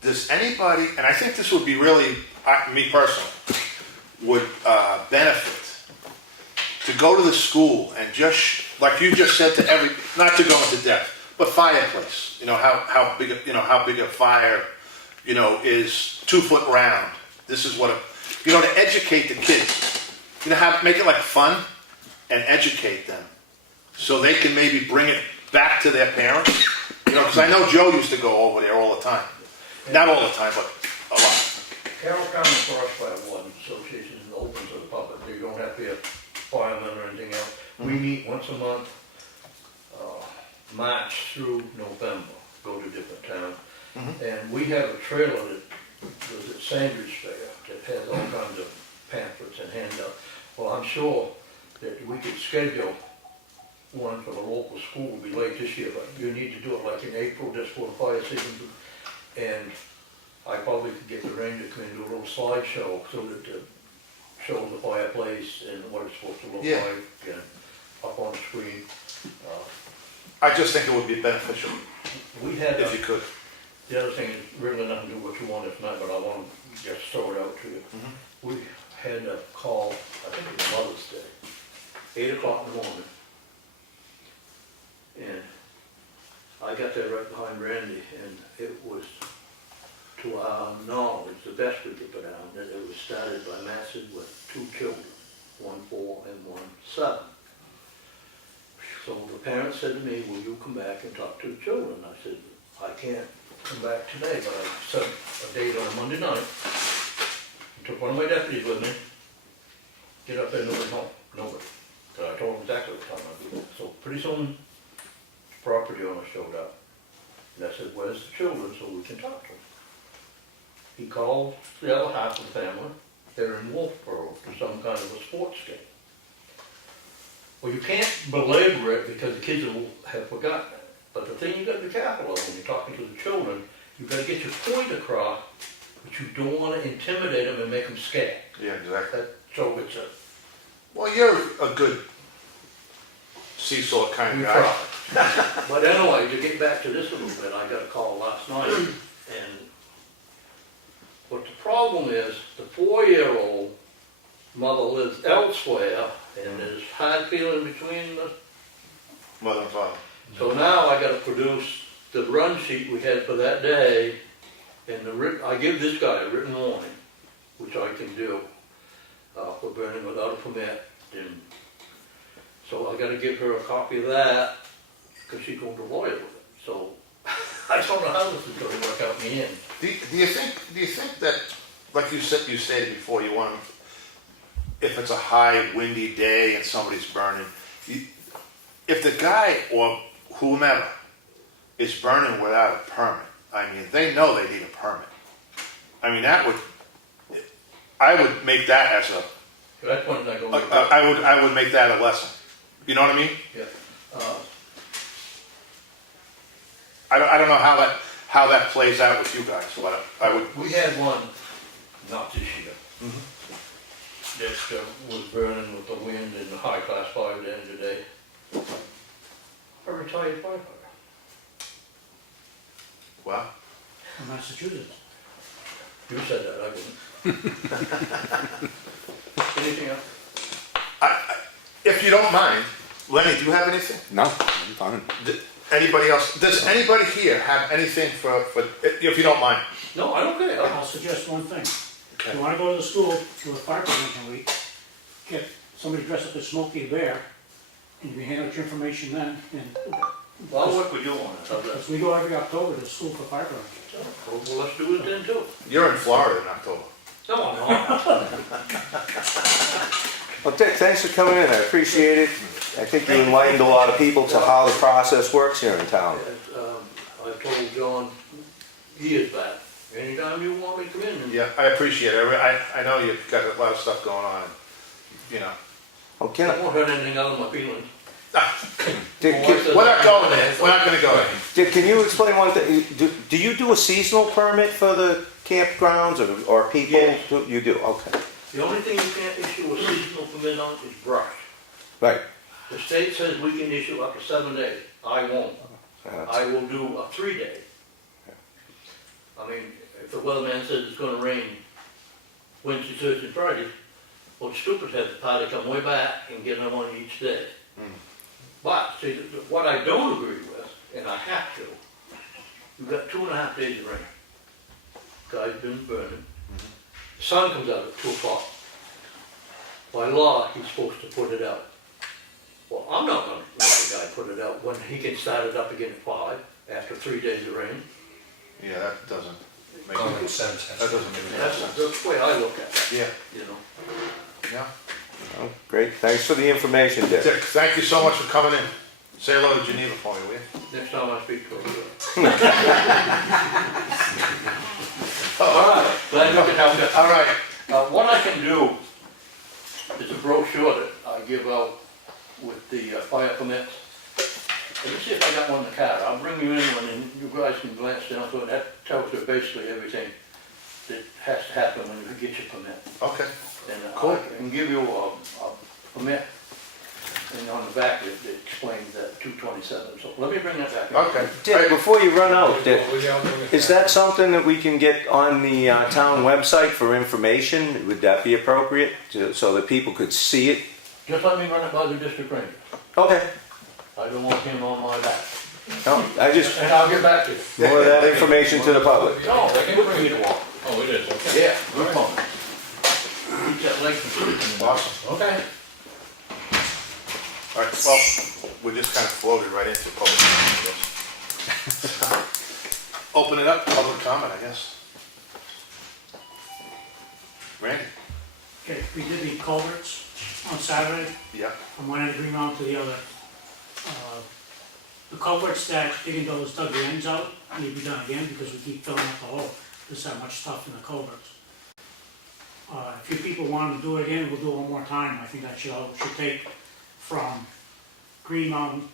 Does anybody, and I think this would be really, me personally, would benefit to go to the school and just, like you just said to not to go into depth, but fireplace, how big a fire, is 2 foot round. This is what, to educate the kids, make it like fun and educate them so they can maybe bring it back to their parents. Because I know Joe used to go over there all the time. Not all the time, but a lot. Carroll County Forest Fire Warden Association is open to the public. You don't have to be a fireman or anything else. We meet once a month, March through November, go to different towns. And we have a trailer that was at Sandridge Fair that has all kinds of pamphlets and handouts. Well, I'm sure that we could schedule one for the local school. Will be late this year, but you need to do it like in April, just for the fire season. And I probably could get the ranger to come and do a little slideshow so that shows the fireplace and what it's supposed to look like and up on the screen. I just think it would be beneficial We had if you could. the other thing is really nothing to do with what you want tonight, but I want to just throw it out to you. We had a call, I think it was Mother's Day, 8 o'clock in the morning. And I got there right behind Randy, and it was, to our knowledge, the best we could put down, that it was started by Massey with 2 children, 1 4 and 1 7. So the parents said to me, will you come back and talk to the children? I said, I can't come back today, but I set a date on a Monday night. I took one of my deputies with me. Get up there, nobody home, nobody. So I told him exactly what time I'd be there. So pretty soon, the property owner showed up. And I said, where's the children so we can talk to them? He called the other half of the family. They're in Wolfboro for some kind of a sports game. Well, you can't belabor it because the kids will have forgotten it. But the thing you got to be careful of when you're talking to the children, you've got to get your point across, but you don't want to intimidate them and make them scared. Yeah, exactly. So it's a... Well, you're a good seesaw kind we of guy. try. But anyway, to get back to this a little bit, I got a call last night, and what the problem is, the 4-year-old mother lives elsewhere, and there's hard feeling between the... Mother and father. So now I gotta produce the run sheet we had for that day, and I give this guy a written warning, which I can do, for burning without a permit, and so I gotta give her a copy of that, because she's going to lawyer with it, so I don't know how this is gonna work out in the end. Do you think that, like you stated before, you want, if it's a high windy day and somebody's burning, if the guy or whomever is burning without a permit, I mean, they know they need a permit. I mean, I would make that as a, That's one thing I'm gonna I would make that a lesson. You know what I mean? Yeah. I don't know how that plays out with you guys, but I would. We had one, not this year, that was burning with the wind and the high class fire at the end of the day. A retired firefighter. Wow. From Massachusetts. You said that, I didn't. Anything else? If you don't mind, Lenny, do you have anything? No, I'm fine. Anybody else? Does anybody here have anything for if you don't mind? No, I don't care. I'll suggest one thing. Okay. If you wanna go to the school to a fire prevention week, get somebody dressed up as Smokey the Bear, and you can hand out your information then, and, Well, I'll work with you on it. How's that? because we go every October to the school for fire prevention. Well, let's do it then too. You're in Florida in October. No, I'm not. Well, Dick, thanks for coming in, I appreciate it. I think you enlightened a lot of people to how the process works here in town. I told John years back, anytime you want me to come in. And Yeah, I appreciate it. I know you've got a lot of stuff going on. You know. Okay, I won't hurt anything out of my feelings. Dick, We're not going there. We're not going to go there. Dick, can you explain one thing? Do you do a seasonal permit for the campgrounds or people? Yes. You do, okay. The only thing you can't issue a seasonal permit on is brush. Right. The state says we can issue up to 7 days. I won't. I will do a 3-day. I mean, if the weatherman says it's gonna rain Wednesday, Thursday, Friday, Well, the stupid had the party come way back and get them on each day. But, see, what I don't agree with, and I have to, you've got 2.5 days of rain. Guy's been burning. The sun comes out at 2 o'clock. By law, he's supposed to put it out. Well, I'm not gonna let the guy put it out when he can start it up again at 5 after 3 days of rain. Yeah, that doesn't make Common any sense. sense. That doesn't make any That's sense. the way I look at it, Yeah, you know. yeah. Oh, great, thanks for the information, Dick. Dick, thank you so much for coming in. Say hello to Geneva for me, will you? Next time I speak to her. All right, glad you could help you. All right. What I can do is a brochure that I give out with the fire permits. Let me see if I got one in the card. I'll bring you in one and you guys can glance down through it. That tells you basically everything that has to happen when you get your permit. Okay. And Cool. I can give you a permit, and on the back it explains that 227. So let me bring that back. Okay. Dick, before you run out, Dick, Well, yeah, I'll bring it is back. that something that we can get on the town website for information? Would that be appropriate, so that people could see it? Just let me run it by the district ranger. Okay, I don't want him on my back. no, I just, And I'll get back to you. more of that information to the public. No, that's good for you to walk. Oh, it is, okay. Yeah, good phone. Keep that lake from Awesome. Okay. All right, well, we just kind of floated right into public comment, I guess. Open it up, public comment, I guess. Randy? Okay, we did the culverts on Saturday, Yeah. from one end of Green Mountain to the other. The culverts that Higginboth's dug the ends out need to be done again because we keep filling up the hole. There's that much stuff in the culverts. If you people want to do it again, we'll do it one more time. I think that should take from Green Mountain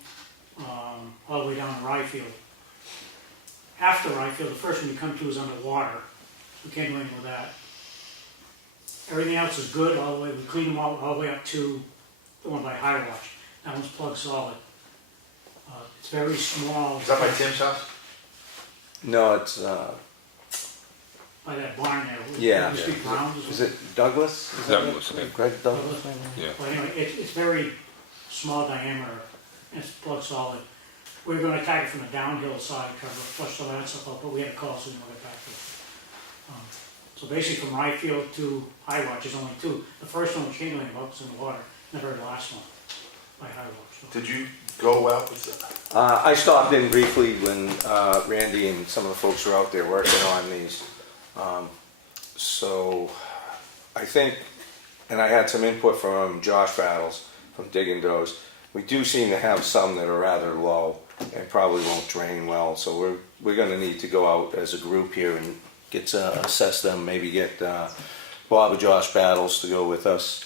all the way down to Ryfield. After Ryfield, the first one you come to is underwater. We can't do anything with that. Everything else is good all the way. We clean them all the way up to the one by High Watch. That one's plug solid. It's very small. Is that by Tim's house? No, it's, By that barn there. Yeah. Used to be Browns. is it Douglas? Is that Douglas, it? yeah. Greg Douglas? Yeah. But anyway, it's very small diameter, and it's plug solid. We were gonna attack it from the downhill side, try to flush some of that stuff out, but we had a call, so we didn't get back to it. So basically from Ryfield to High Watch is only 2. The first one was handling about was in the water, and the very last one by High Watch. So. Did you go out with it? I stopped in briefly when Randy and some of the folks were out there working on these. So I think, and I had some input from Josh Battles from Digging Does. We do seem to have some that are rather low and probably won't drain well. So we're going to need to go out as a group here and assess them. Maybe get Bob or Josh Battles to go with us.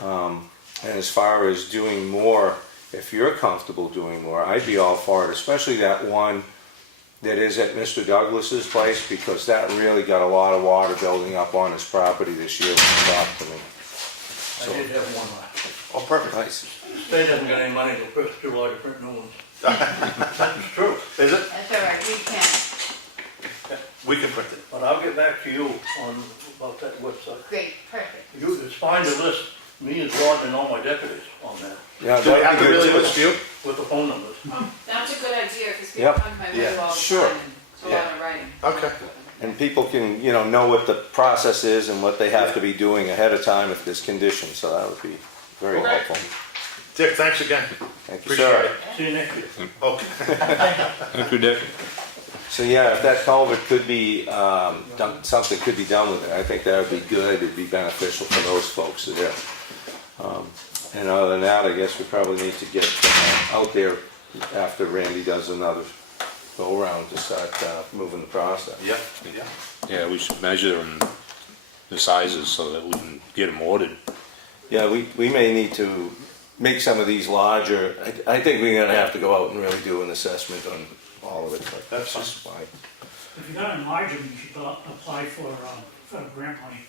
And as far as doing more, if you're comfortable doing more, I'd be all for it, especially that one that is at Mr. Douglas's place, because that really got a lot of water building up on his property this year when he talked to me. I did have one left. Oh, perfect. Nice. State hasn't got any money till 1st of July to print new ones. That's true. Is it? That's all right, we can. We can print it. But I'll get back to you on, about that website. Great, perfect. You just find a list, me as Gordon and all my deputies on that, Yeah, Do we have that'd to be really good list too. you? with the phone numbers. That's a good idea, because people Yep. come to my window all the sure. time, and it's a lot of writing. Okay. And people can, know what the process is and what they have to be doing ahead of time if there's conditions, so that would be very Okay. helpful. Dick, thanks again. Thank you, Appreciate sir. it. See you next year. Okay. Thank you, Dick. So yeah, if that culvert could be, something could be done with it, I think that would be good, it'd be beneficial for those folks there. And other than that, I guess we probably need to get out there after Randy does another go around to start moving the process. Yeah, yeah. Yeah, we should measure them, the sizes, so that we can get them ordered. Yeah, we may need to make some of these larger. I think we're gonna have to go out and really do an assessment on all of it, but That's that's just fine. If you're gonna enlarge them, you should apply for federal grant money,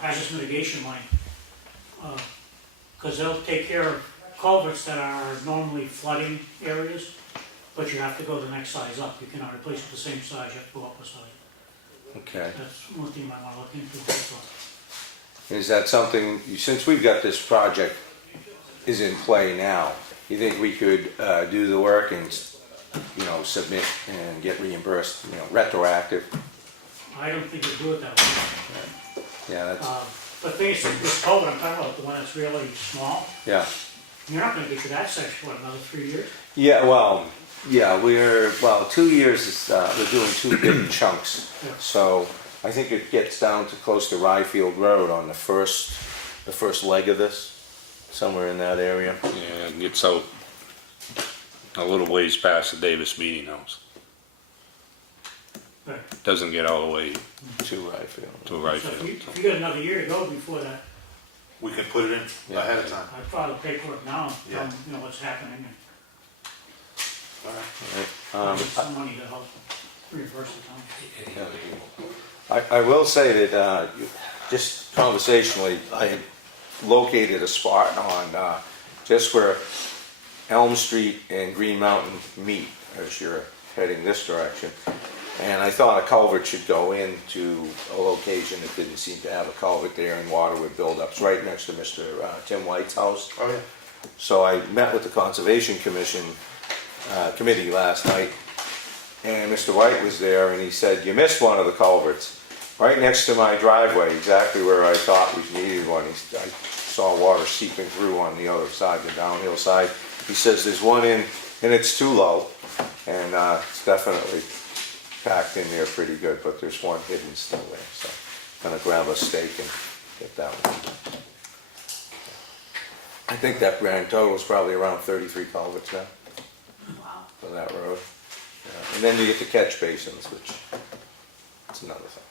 hazardous mitigation money. Because they'll take care of culverts that are normally flooding areas, but you have to go the next size up. You cannot replace it the same size, you have to go up a size. Okay. That's one thing you might wanna look into also. Is that something, since we've got this project is in play now, you think we could do the work and, submit and get reimbursed, retroactive? I don't think you do it that way. Yeah, that's, But the thing is, this culvert I'm talking about, the one that's really small, yeah. you're not gonna get to that section for another 3 years. Yeah, well, 2 years, is, we're doing 2 big chunks. Yeah. So I think it gets down to close to Ryfield Road on the first leg of this, somewhere in that area. Yeah, it gets out a little ways past the Davis Meeting House. Right. Doesn't get all the way To Ryfield. to So Ryfield. if you got another year to go before that, We can put it in ahead of time. I'd file the paperwork now and tell Yeah. them, what's happening and All right. get some money to help reimburse the town. I will say that, just conversationally, I had located a spot on, just where Elm Street and Green Mountain meet as you're heading this direction. And I thought a culvert should go into a location that didn't seem to have a culvert there and water would build up. It's right next to Mr. Tim White's house. Oh, yeah. So I met with the Conservation Commission committee last night, and Mr. White was there, and he said, "You missed one of the culverts. Right next to my driveway, exactly where I thought we needed one." I saw water seeping through on the other side, the downhill side. He says, "There's one in, and it's too low, and it's definitely packed in there pretty good, but there's one hidden still there." So I'm gonna grab a stake and get that one. I think that grand total is probably around 33 culverts now Wow. for that road. Yeah. And then you get the catch basins, which is another thing.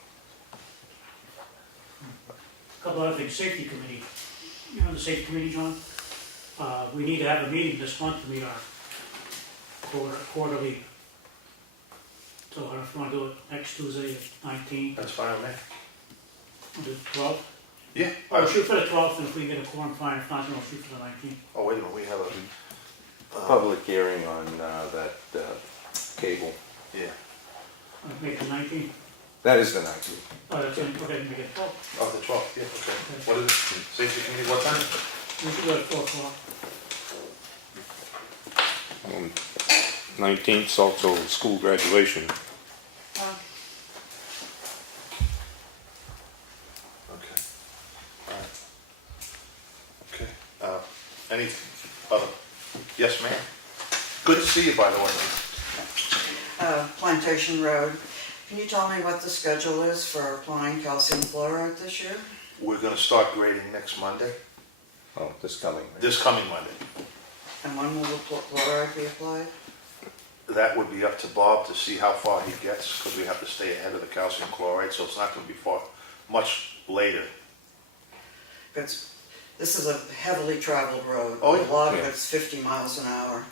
Couple other things, safety committee, the safety committee, John? We need to have a meeting this month to meet our quarterly. So I don't know if you wanna do it next Tuesday, 19th, That's fine with me. or the 12th? Yeah. I'll shoot for the 12th, and if we get a quorum, fine, if not, then we'll shoot for the 19th. Oh, wait a minute, we have a, Public hearing on that cable. yeah. Make it 19th, That is the 19th. oh, that's, okay, make it 12th, Oh, the 12th, yeah, okay. What is it? Safety committee, what time? we can do it at 4 o'clock. 19th is also school graduation. Okay. All right. Okay. Any other? Yes, ma'am. Good to see you, by the way. Plantation Road. Can you tell me what the schedule is for applying calcium fluoride this year? We're gonna start grading next Monday, Oh, this coming. right? this coming Monday. And when will the fluoride be applied? That would be up to Bob to see how far he gets, because we have to stay ahead of the calcium chloride, so it's not gonna be much later. Because this is a heavily traveled road. Oh, yeah. A lot of Yeah. it's 50 miles an hour.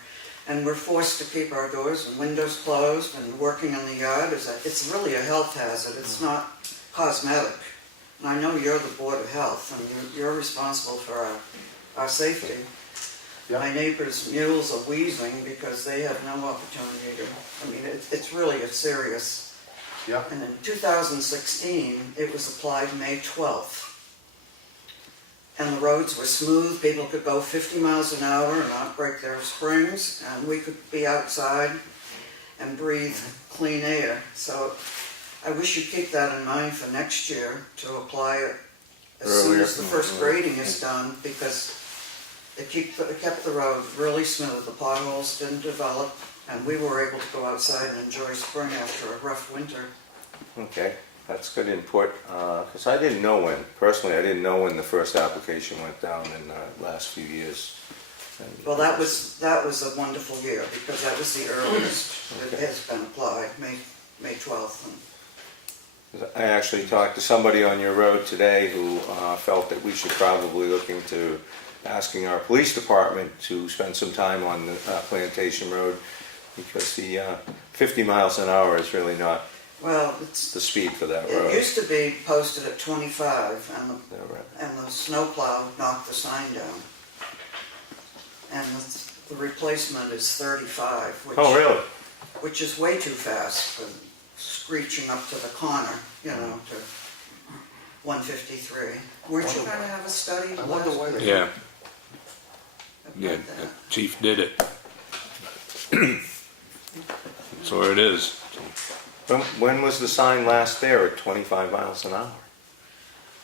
And we're forced to keep our doors and windows closed, and working in the yard it's really a health hazard. It's not cosmetic. And I know you're the Board of Health, and you're responsible for our safety. Yeah. My neighbor's mules are wheezing because they have no opportunity to, it's really a serious. Yeah. And in 2016, it was applied May 12th. And the roads were smooth, people could go 50 miles an hour and not break their springs, and we could be outside and breathe clean air. So I wish you'd keep that in mind for next year, to apply it as soon as the first grading is done, because it kept the road really smooth, the potholes didn't develop, and we were able to go outside and enjoy spring after a rough winter. Okay, that's good input, because I didn't know when, personally, I didn't know when the first application went down in the last few years. And- Well, that was a wonderful year, because that was the earliest it has been applied, May 12th. I actually talked to somebody on your road today who felt that we should probably look into asking our police department to spend some time on the Plantation Road, because the 50 miles an hour is really not Well, the speed for that it road. used to be posted at 25, Yeah, right. and the snowplow knocked the sign down. And the replacement is 35, Oh, really? which is way too fast for screeching up to the corner, 153. Weren't you gonna have a study I wonder last why week they- Yeah, about yeah, that? the chief did it. That's where it is. When was the sign last there at 25 miles an hour?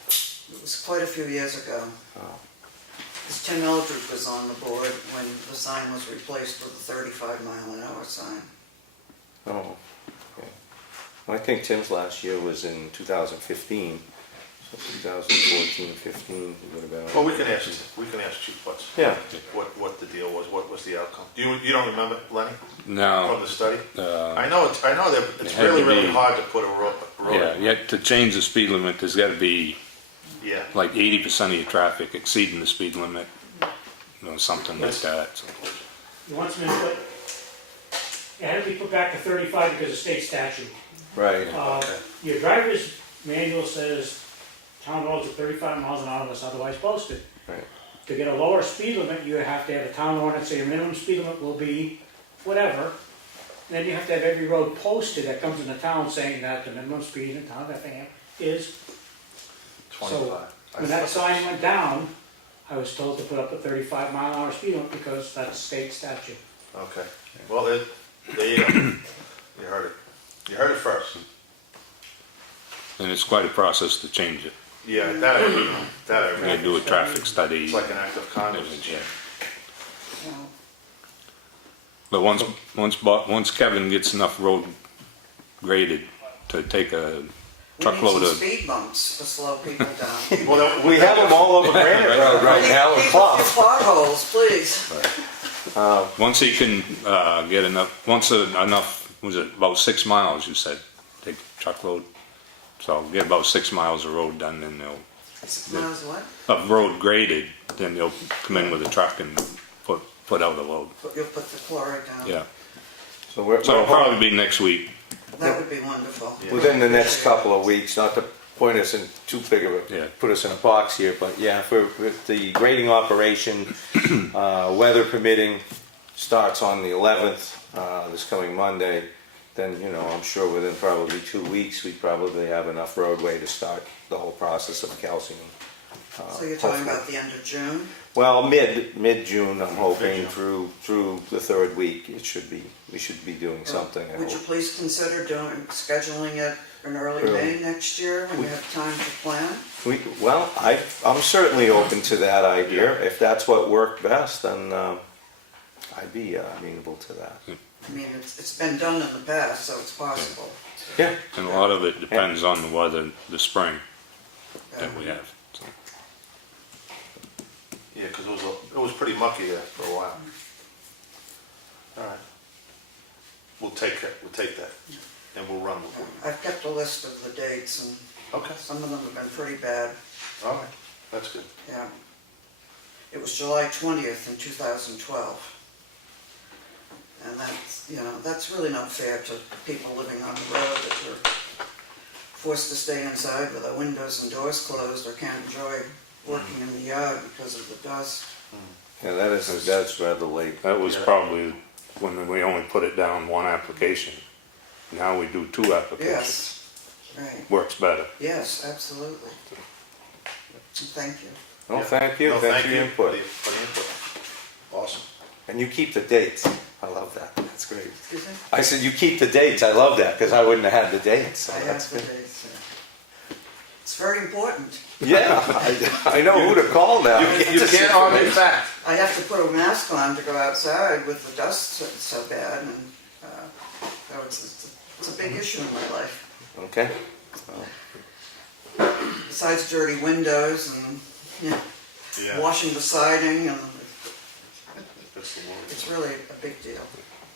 It was quite a few years ago. Oh. Because Tim Eldridge was on the board when the sign was replaced with a 35-mile-an-hour sign. Oh, okay. Well, I think Tim's last year was in 2015, so 2014, 15 would have been. Well, we can ask Chief Butts. Yeah. What the deal was, what was the outcome? You don't remember, Lenny, from No, the study? uh, I know that it's it had really, to really be- hard to put a road. yeah, yet to change the speed limit, there's gotta be Yeah. like 80% of your traffic exceeding the speed limit, something like that, so. You want some input? It had to be put back to 35 because of state statute. Right. Okay. Your driver's manual says town roads are 35 miles an hour unless otherwise posted. Right. To get a lower speed limit, you have to have a town ordinance say your minimum speed limit will be whatever. Then you have to have every road posted that comes in the town saying that the minimum speed in town of Effingham is. 25. When that sign went down, I was told to put up a 35 mile an hour speed limit because that's state statute. Okay, well, there you go. You heard it. You heard it first. And it's quite a process to change it. Yeah, that I They read. do a traffic study. It's like an act of Congress. Yeah. Well, But once Kevin gets enough road graded to take a truckload we need of, some speed bumps to slow people down. Well, We have them all over Granite Road right now in People Clough. with potholes, please. once he can get enough, was it about 6 miles, you said, take a truckload? So get about 6 miles of road done, then they'll, Miles what? of road graded, then they'll come in with a truck and put out a load. You'll put the chloride down. Yeah, So we're so it'll probably be next week. That would be wonderful. within the next couple of weeks, not to point us in too big of a, Yeah. put us in a box here, but yeah, if the grading operation, weather permitting, starts on the 11th, this coming Monday, then, I'm sure within probably 2 weeks, we'd probably have enough roadway to start the whole process of calcium. So you're talking about the end of June? Well, mid-June, I'm hoping, Mid-June. through the third week, we should be doing something, I Would you hope. please consider scheduling it in early May next year when you have time to plan? I'm certainly open to that idea. If that's what worked best, then I'd be amenable to that. I mean, it's been done in the past, so it's possible. Yeah. And a lot of it depends on the weather, the spring that we have. So. Yeah, because it was pretty mucky there for a while. All right. We'll take that, and we'll run with it. I've kept a list of the dates, and Okay, some of them have been pretty bad. all right, that's good. Yeah. It was July 20th in 2012. And that's really not fair to people living on the road that are forced to stay inside with their windows and doors closed or can't enjoy working in the yard because of the dust. Yeah, that's rather late. That was probably when we only put it down one application. Now we do 2 applications. Yes, right. Works better. Yes, absolutely. Thank you. Oh, Yeah. thank you, No, thanks for your input. For the input. Awesome. And you keep the dates. I love that, that's great. Excuse me? I said you keep the dates, I love that, because I wouldn't have had the dates, so I that's have the good. dates. Yeah. It's very important. Yeah, I know who to call now. You can't argue fact. I have to put a mask on to go outside with the dust so bad, and so it's a big issue in my life. Okay. Besides dirty windows and Yeah, washing the siding, and that's the word. it's really a big deal.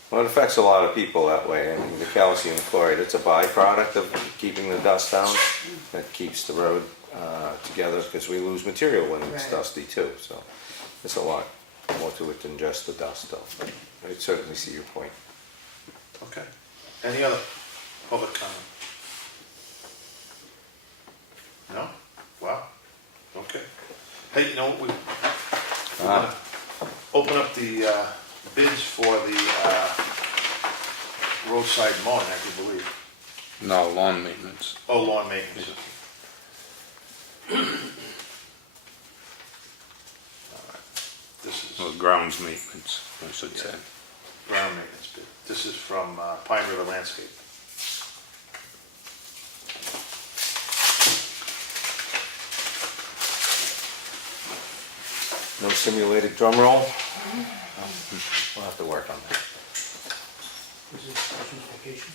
Well, it affects a lot of people that way. I mean, the calcium chloride, it's a byproduct of keeping the dust down. That keeps the road together, because we lose material when it's Right. dusty too, so there's a lot more to it than just the dust though. But I certainly see your point. Okay. Any other public comment? No? Wow. Okay. Hey, we're gonna open up the bids for the roadside mowing, I can believe. No, lawn maintenance. Oh, lawn maintenance. This is Well, grounds maintenance, I should say. ground maintenance bid. This is from Pine River Landscape. No simulated drum roll? We'll have to work on that. This is Christmas vacation.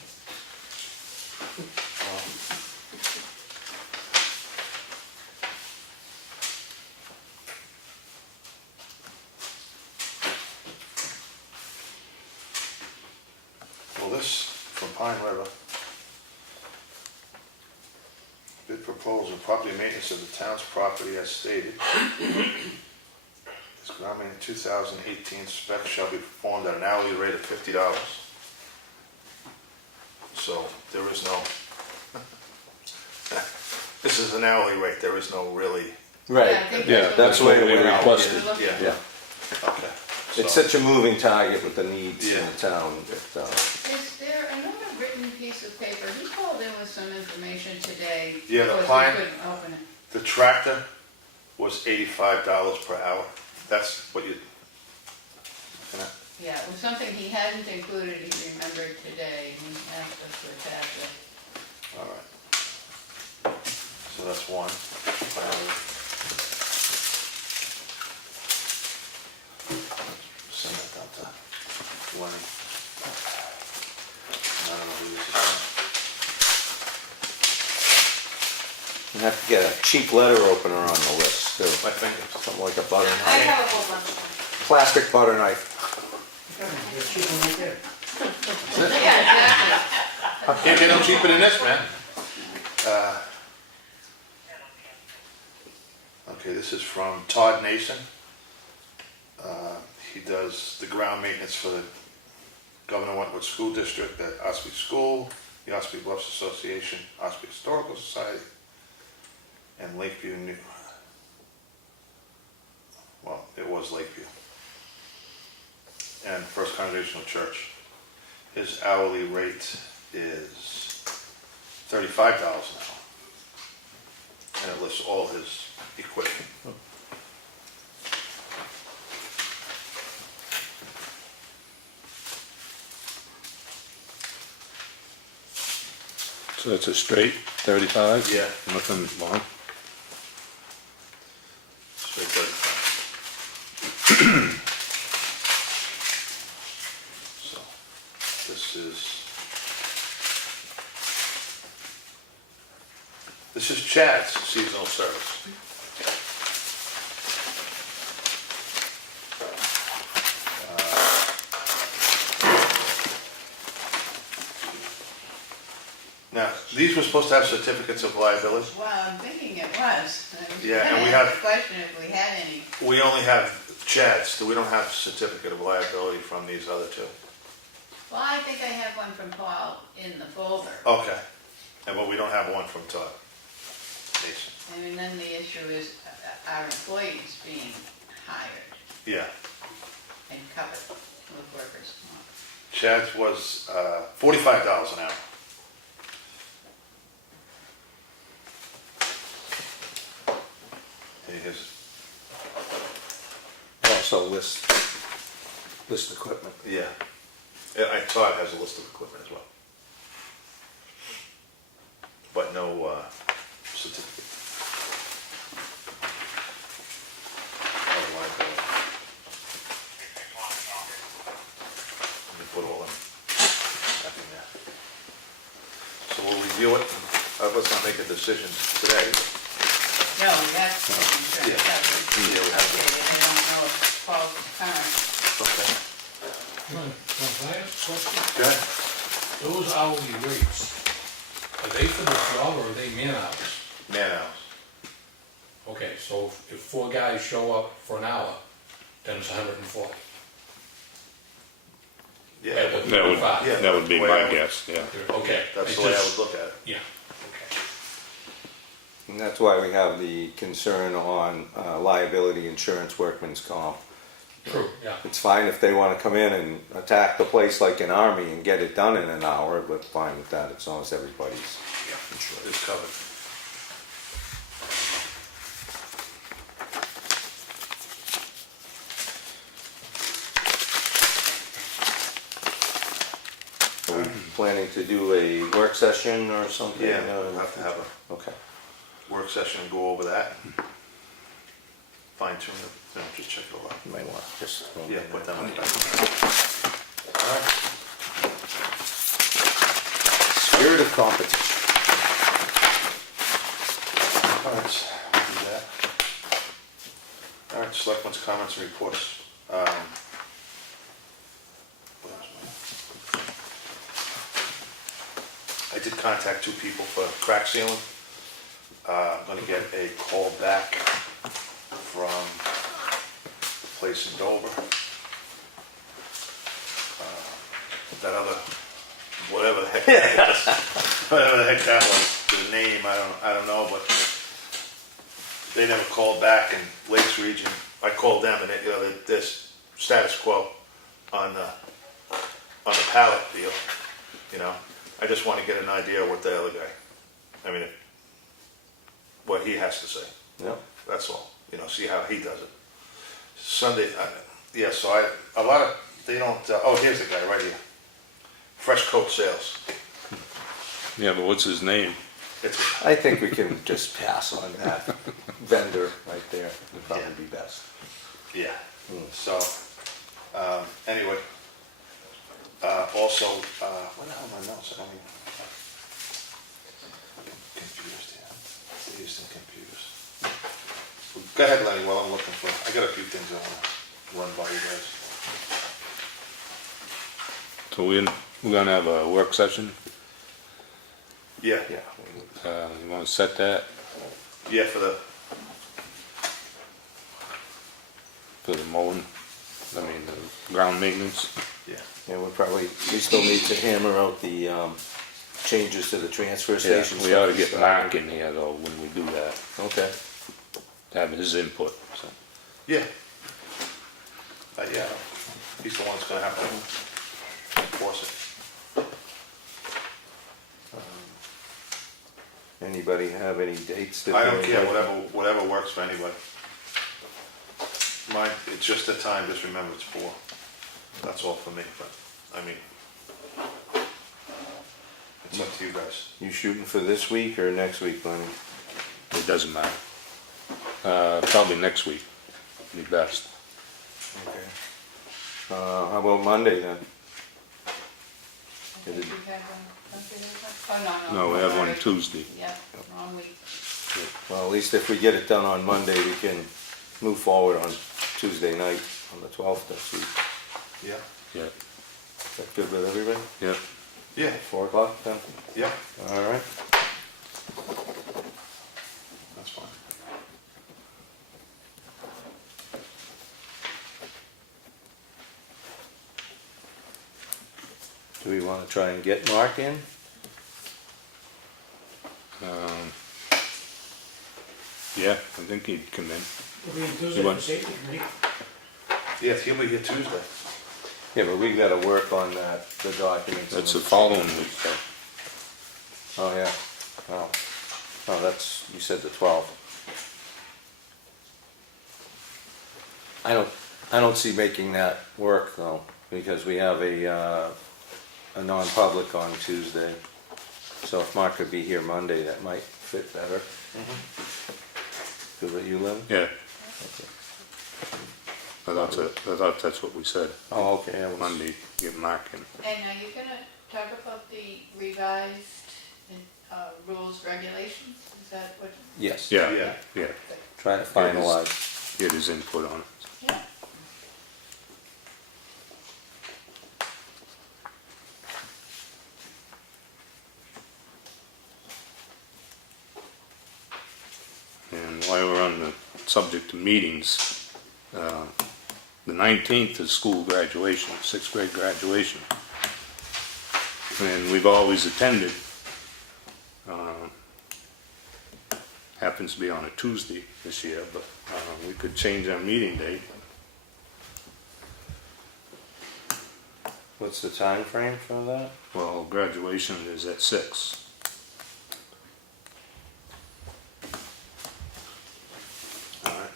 Well, this from Pine River. Bid proposal, property maintenance of the town's property as stated. This ground maintenance 2018 spec shall be performed at an hourly rate of $50. So there is no, this is an hourly rate, there is no really, Right, Yeah, I think yeah, that's the way what we we requested. yeah, Yeah, okay. it's So- such a moving target with the needs in Yeah. the town. that, Is there another written piece of paper? He called in with some information today. Yeah, the because pine- we couldn't open it. The tractor was $85 per hour. That's what you, Yeah, it was something he hadn't included, he remembered today. He asked us to attach it. all right. So that's one. Send that down to Lenny. I don't know who this is. We have to get a cheap letter opener on the list, too. My fingers. Something like a butter I knife, have a whole bunch of them. plastic butter knife. There's cheap one right there. Yeah, exactly. Can't get no cheaper than this, man. Okay, this is from Todd Nason. He does the ground maintenance for the Governor Wentworth School District at Espie School, the Espie Bluffs Association, Espie Historical Society, and Lakeview New. Well, it was Lakeview. And First Congregational Church. His hourly rate is $35 an hour. And it lists all his equipment. So it's a straight 35? Yeah. Nothing long? Straight 35. So, this is Chad's seasonal service. Now, these were supposed to have certificates of liability. Well, I'm thinking it was. I was Yeah, and gonna we ask have- the question if we had any. We only have Chad's, we don't have certificate of liability from these other two. Well, I think I have one from Paul in the folder. Okay, and but we don't have one from Todd Mason. And then the issue is our employees being hired Yeah, and covered with workers' comp. Chad's was $45 an hour. And his, Also list equipment. yeah, Todd has a list of equipment as well. But no certificate. Of liability. Let me put all in back in there. So we'll review it. Let's not make a decision today. No, that's the insurance. Yeah. That was Yeah, we have to. updated. I don't know if Paul's is current. Okay. Can I ask a question? Good. Those hourly rates, are they for the job or are they man hours? Man hours. Okay, so if 4 guys show up for an hour, then it's 140. Yeah. That would be Way I my would- guess, yeah. Okay. That's it's the way I just- would look at it. Yeah, okay. And that's why we have the concern on liability insurance, workman's comp. True, yeah. It's fine if they want to come in and attack the place like an army and get it done in an hour, but fine with that as long as everybody's insured. It's covered. planning to do a work session or something? Yeah, we'll have to have Okay. a work session and go over that. Fine tune it, just check it all out. You might want to just. Yeah, put them in the back. All right. Spirit of competition. All right, we'll do that. All right, selectmen's comments and reports. What else, man? I did contact 2 people for crack sealing. I'm gonna get a call back from a place in Dover. That other, whatever the heck, whatever the heck that was, the name, I don't know, but they never called back in Lakes Region. I called them and there's status quo on the pallet deal, I just want to get an idea of what the other guy, what he has to say. Yep. That's all, see how he does it. Sunday, they don't, here's the guy right here. Fresh Coat Sales. Yeah, but what's his name? I think we can just pass on that vendor right there, would probably be best. Yeah, so, anyway, also, what the hell are my notes? I'm confused here. Used in computers. Go ahead, Lenny, while I'm looking for, I got a few things I want to run by you guys. So we're gonna have a work session. Yeah, Yeah. You wanna set that yeah, for the, for the mowing? The ground maintenance? yeah, Yeah, we still need to hammer out the changes to the transfer Yeah, station. we ought to get Mark in here though when we do that, Okay. to have his input, so. yeah. Yeah, he's the one that's gonna have to enforce it. Anybody have any dates? that I don't they care, like? whatever works for anybody. Mine, it's just the time, just remember it's 4. That's all for me, but, it's up to you guys. You shooting for this week or next week, Lenny? It doesn't matter. Probably next week, be best. Okay. How about Monday then? I think we have one, don't we have one? Oh, No, we have one sorry. Tuesday. Yeah, wrong week. Well, at least if we get it done on Monday, we can move forward on Tuesday night, on the 12th next week. Yeah, Yeah, Is that good with everybody? yeah. yeah, 4 o'clock then? yeah, All right. that's fine. Do we want to try and get Mark in? Yeah, I think he'd come in. We'll be in Tuesday for safety committee. Yeah, he'll be here Tuesday. Yeah, but we gotta work on that, the documents. That's the following week, so. Oh, yeah. Oh, you said the 12th. I don't see making that work though, because we have a non-public on Tuesday. So if Mark could be here Monday, that might fit better. Good with you, Lynn? Yeah. I thought that's what we said, Oh, okay. I was- Monday, get Mark in. And are you gonna talk about the revised rules, regulations? Is that what? Yes. Yeah, Yeah. yeah, Trying to finalize. get his input on it. Yeah. And while we're on the subject of meetings, the 19th is school graduation, 6th grade graduation. And we've always attended. Happens to be on a Tuesday this year, but we could change our meeting date. What's the time frame for that? Well, graduation is at 6. All right.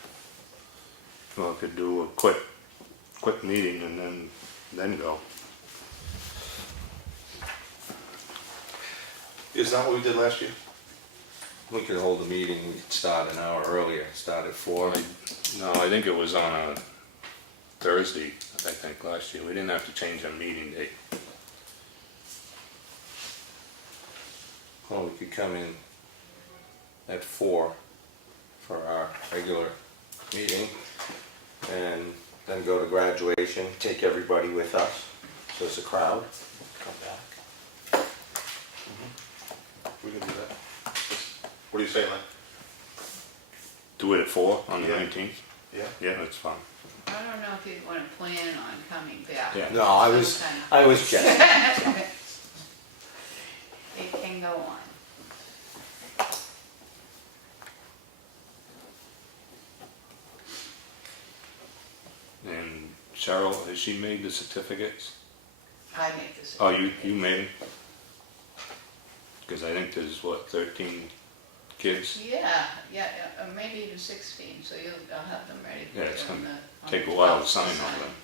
Well, I could do a quick meeting and then go. Is that what we did last year? We could hold a meeting, we could start an hour earlier, start at 4. No, I think it was on a Thursday, I think, last year. We didn't have to change our meeting date. Well, we could come in at 4 for our regular meeting, and then go to graduation, take everybody with us, so it's a crowd, come back. We can do that. What do you say, Len? Do it at 4 on the Yeah. 19th? Yeah? Yeah, that's fine. I don't know if you want to plan on coming back. Yeah. No, I was guessing. It can go on. And Cheryle, has she made the certificates? I make this. Oh, you made it? Because I think there's, what, 13 kids? Yeah, maybe even 16, so I'll have them ready for you. Yeah, it's on gonna the- on take the a while to 12th sign all them.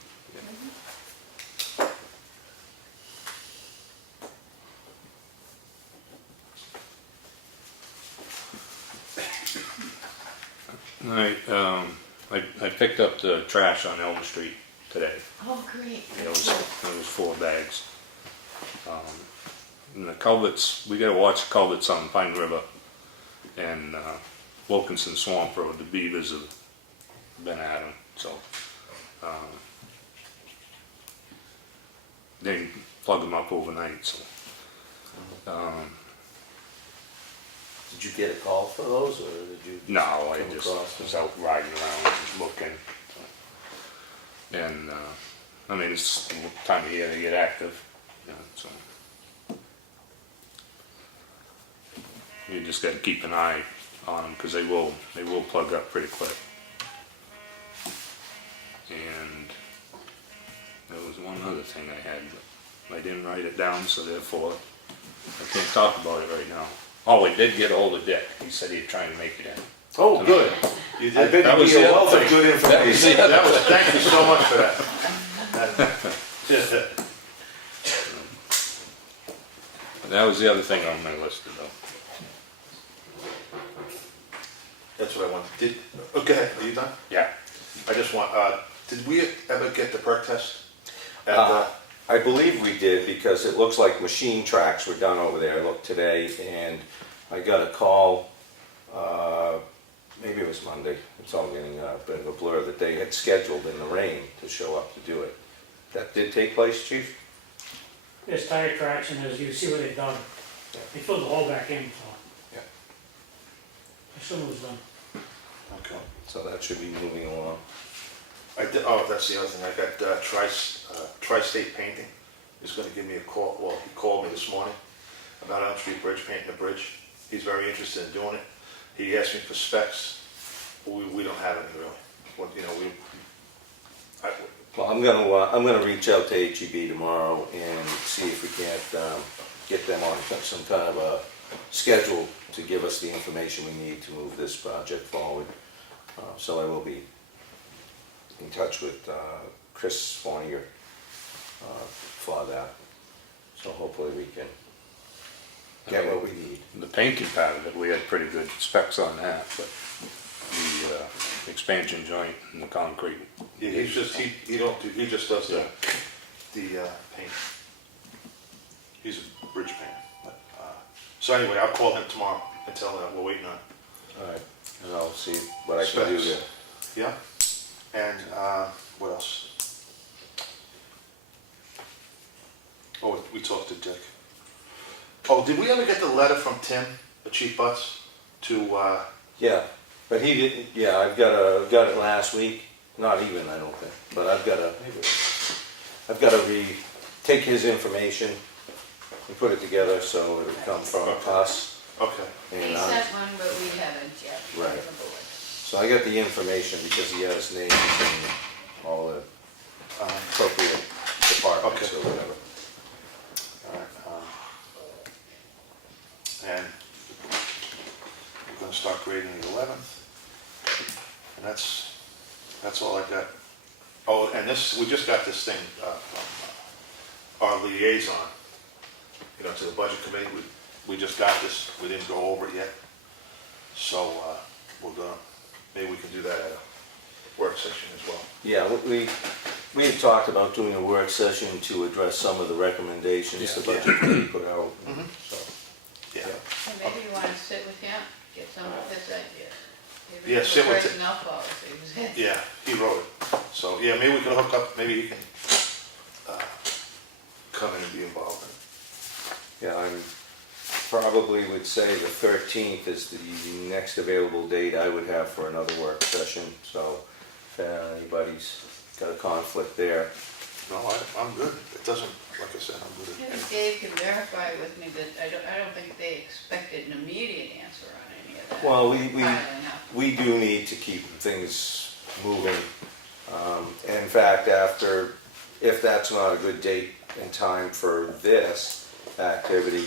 All right, I picked up the trash on Elm Street today. Oh, great. It was 4 bags. And the culverts, we gotta watch the culverts on Pine River and Wilkinson Swamp Road. The beavers have been at them, so they plug them up overnight. So Did you get a call for those, or did you? no, I come just across them? was out riding around looking. And I mean, it's the time of year they get active, you know, so. You just gotta keep an eye on them, because they will plug up pretty quick. And there was one other thing I had, but I didn't write it down, so therefore I can't talk about it right now. Oh, we did get a hold of Dick. He said he'd try and make it in. Oh, good. You I did? bet That you'd was be a the other wealth of thing. good information. That was, thank you so much for that. That was the other thing on my list, though. That's what I wanted. Okay, are you done? Yeah. I just want, did we ever get the perk test? At I believe we did, because it looks like machine tracks were done over there. I looked today, and I got a call, maybe it was Monday, it's all getting a bit of a blur, that they had scheduled in the rain to show up to do it. That did take place, chief? There's tire tracks, and as you see what they've done, they filled the hole back in, so. Yeah. As soon as it was done. Okay. So that should be moving along. I did, oh, that's the other thing. I got Tri-State Painting is gonna give me a call. Well, he called me this morning about Elm Street Bridge, painting the bridge. He's very interested in doing it. He asked me for specs. We don't have any really. Well, you know, Well, I'm gonna reach out to HEB tomorrow and see if we can't get them on some kind of a schedule to give us the information we need to move this project forward. So I will be in touch with Chris Fournier for that. So hopefully we can get what we need. The painting part of it, we had pretty good specs on that, but the expansion joint and the concrete. he just does the paint. He's a bridge painter. So anyway, I'll call him tomorrow and tell him that we're waiting on All right, and I'll see what I can do specs. to. Yeah, and what else? Oh, we talked to Dick. Oh, did we ever get the letter from Tim, the Chief Butts, to, Yeah, but he didn't, yeah, I've got it last week, not even, I don't think, but I've got to take his information and put it together so it would come from us. okay, He And sent one, but we haven't yet. Right. on the board. so I got the information because he has names and all the appropriate departments Okay. or whatever. all right. And we're gonna start grading the 11th. And that's all I got. Oh, and we just got this thing from our liaison, to the budget committee. we just got this, we didn't go over it yet. So, we're gonna, maybe we can do that at a work session as well. Yeah, we had talked about doing a work session to address some of the recommendations the budget committee put out. So, Yeah. And maybe you wanna sit with him, get some of his ideas. Maybe Yeah, it's sit with personnel policy. Yeah, he wrote it. So, yeah, maybe we can hook up, maybe he can come in and be involved in it. yeah, I probably would say the 13th is the next available date I would have for another work session. So if anybody's got a conflict there. No, I'm good. It doesn't, like I said, I'm good at Maybe it. Dave can verify with me that I don't think they expected an immediate answer on any of that. Well, Piling up. we do need to keep things moving. In fact, if that's not a good date and time for this activity,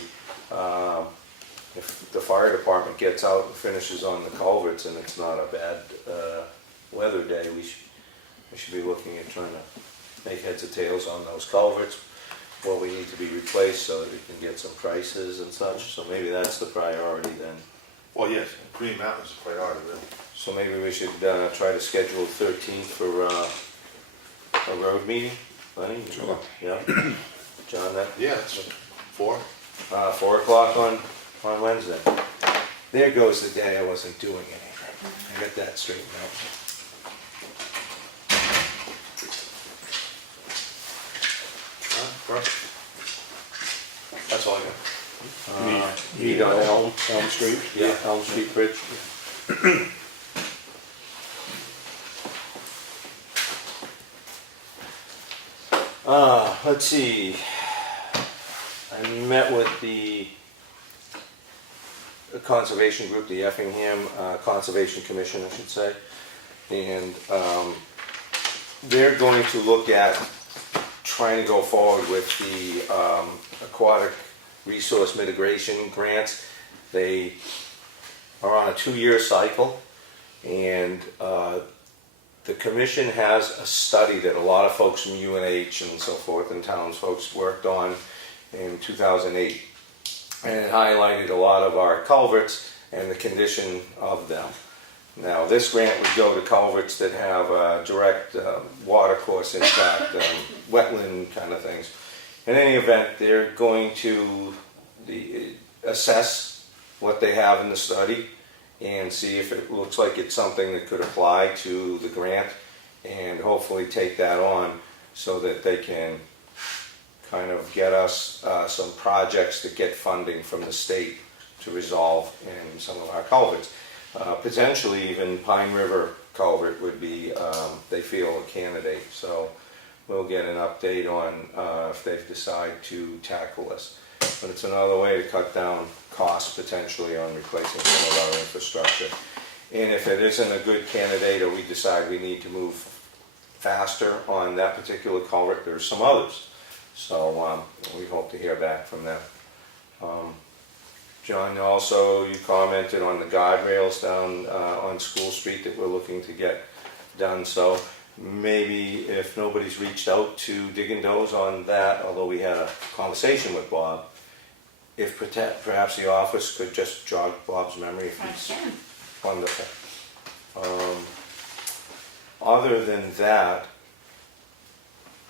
if the fire department gets out and finishes on the culverts and it's not a bad weather day, we should be looking at trying to make heads or tails on those culverts, what we need to be replaced so that we can get some prices and such. So maybe that's the priority then. Well, yes, Green Mountain's a priority, really. So maybe we should try to schedule 13th for a road meeting, Lenny? Sure. Yeah. John, that, Yeah, it's 4. 4 o'clock on Wednesday. There goes the day I wasn't doing anything. I got that straightened out. Perfect. That's all I got. Meet on Elm Street? Yeah, Elm Street Bridge. Let's see. I met with the conservation group, the Effingham Conservation Commission, I should say, and they're going to look at trying to go forward with the aquatic resource mitigation grants. They are on a 2-year cycle, and the commission has a study that a lot of folks from UNH and so forth and towns folks worked on in 2008, and it highlighted a lot of our culverts and the condition of them. Now, this grant would go to culverts that have a direct water course impact, wetland kind of things. In any event, they're going to assess what they have in the study and see if it looks like it's something that could apply to the grant, and hopefully take that on so that they can kind of get us some projects that get funding from the state to resolve in some of our culverts. Potentially even Pine River culvert would be, they feel, a candidate. So we'll get an update on if they've decided to tackle this. But it's another way to cut down costs potentially on replacing some of our infrastructure. And if it isn't a good candidate, or we decide we need to move faster on that particular culvert, there's some others. So we hope to hear back from them. John, also you commented on the guardrails down on School Street that we're looking to get done. So maybe if nobody's reached out to Dig & Doze on that, although we had a conversation with Bob, if perhaps the office could just jog Bob's memory if he's wonderful. Other than that,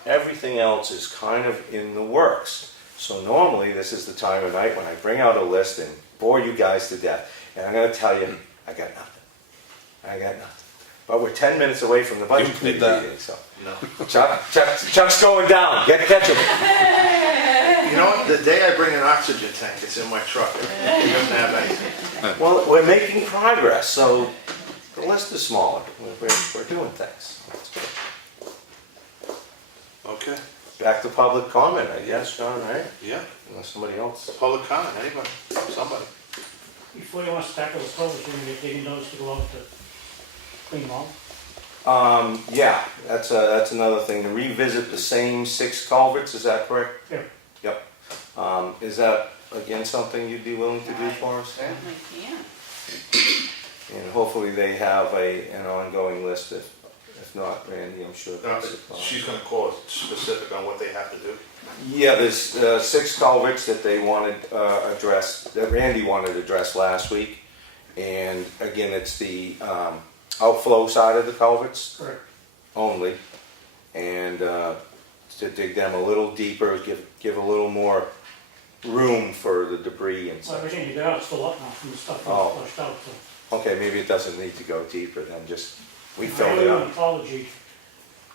everything else is kind of in the works. So normally this is the time of night when I bring out a list and bore you guys to death. And I'm going to tell you, I got nothing. I got nothing. But we're 10 minutes away from the budget committee meeting, so. No. Chuck's going down. Catch him. You know what? The day I bring an oxygen tank, it's in my truck. It doesn't have anything. Well, we're making progress, so the list is smaller. We're doing things. That's good. Okay. Back to public comment, I guess, John, right? Yeah. Unless somebody else. Public comment, anybody, somebody. Before you want to tackle the culverts, you're gonna get Dig & Doze to go out to clean them all. Yeah, that's another thing, to revisit the same 6 culverts, is that correct? Yeah. Yep. Is that, again, something you'd be willing to do for us? Certainly can. And hopefully they have an ongoing list, if not, Randy, I'm sure. She's gonna call it specific on what they have to do? Yeah, there's 6 culverts that they wanted addressed, that Randy wanted addressed last week. And again, it's the outflow side of the culverts Correct. only. And to dig them a little deeper, give a little more room for the debris and Well, such. everything you got is still up now from the stuff that Oh. was flushed out, so. Okay, maybe it doesn't need to go deeper then, just, we I filled owe it you an up. apology.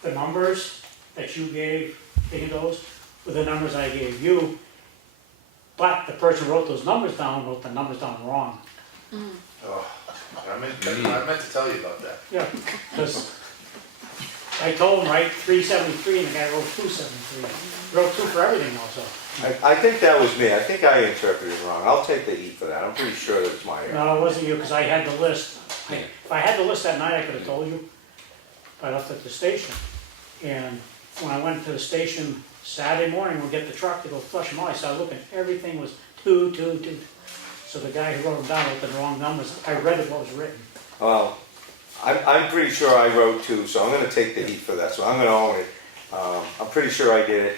The numbers that you gave, taking those, were the numbers I gave you. But the person who wrote those numbers down, wrote the numbers down wrong. Oh, I meant to tell you about that. Yeah, because I told him, right, 373, and the guy wrote 273. Wrote 2 for everything also. I think that was me, I think I interpreted it wrong. I'll take the heat for that, I'm pretty sure that it's my error. No, it wasn't you, because I had the list. If I had the list that night, I could have told you. But I left at the station. And when I went to the station Saturday morning, we'll get the truck to go flush them all. I started looking, everything was 2, 2, 2. So the guy who wrote them down wrote the wrong numbers. I read it what was written. Well, I'm pretty sure I wrote 2, so I'm gonna take the heat for that, so I'm gonna own it. I'm pretty sure I did it.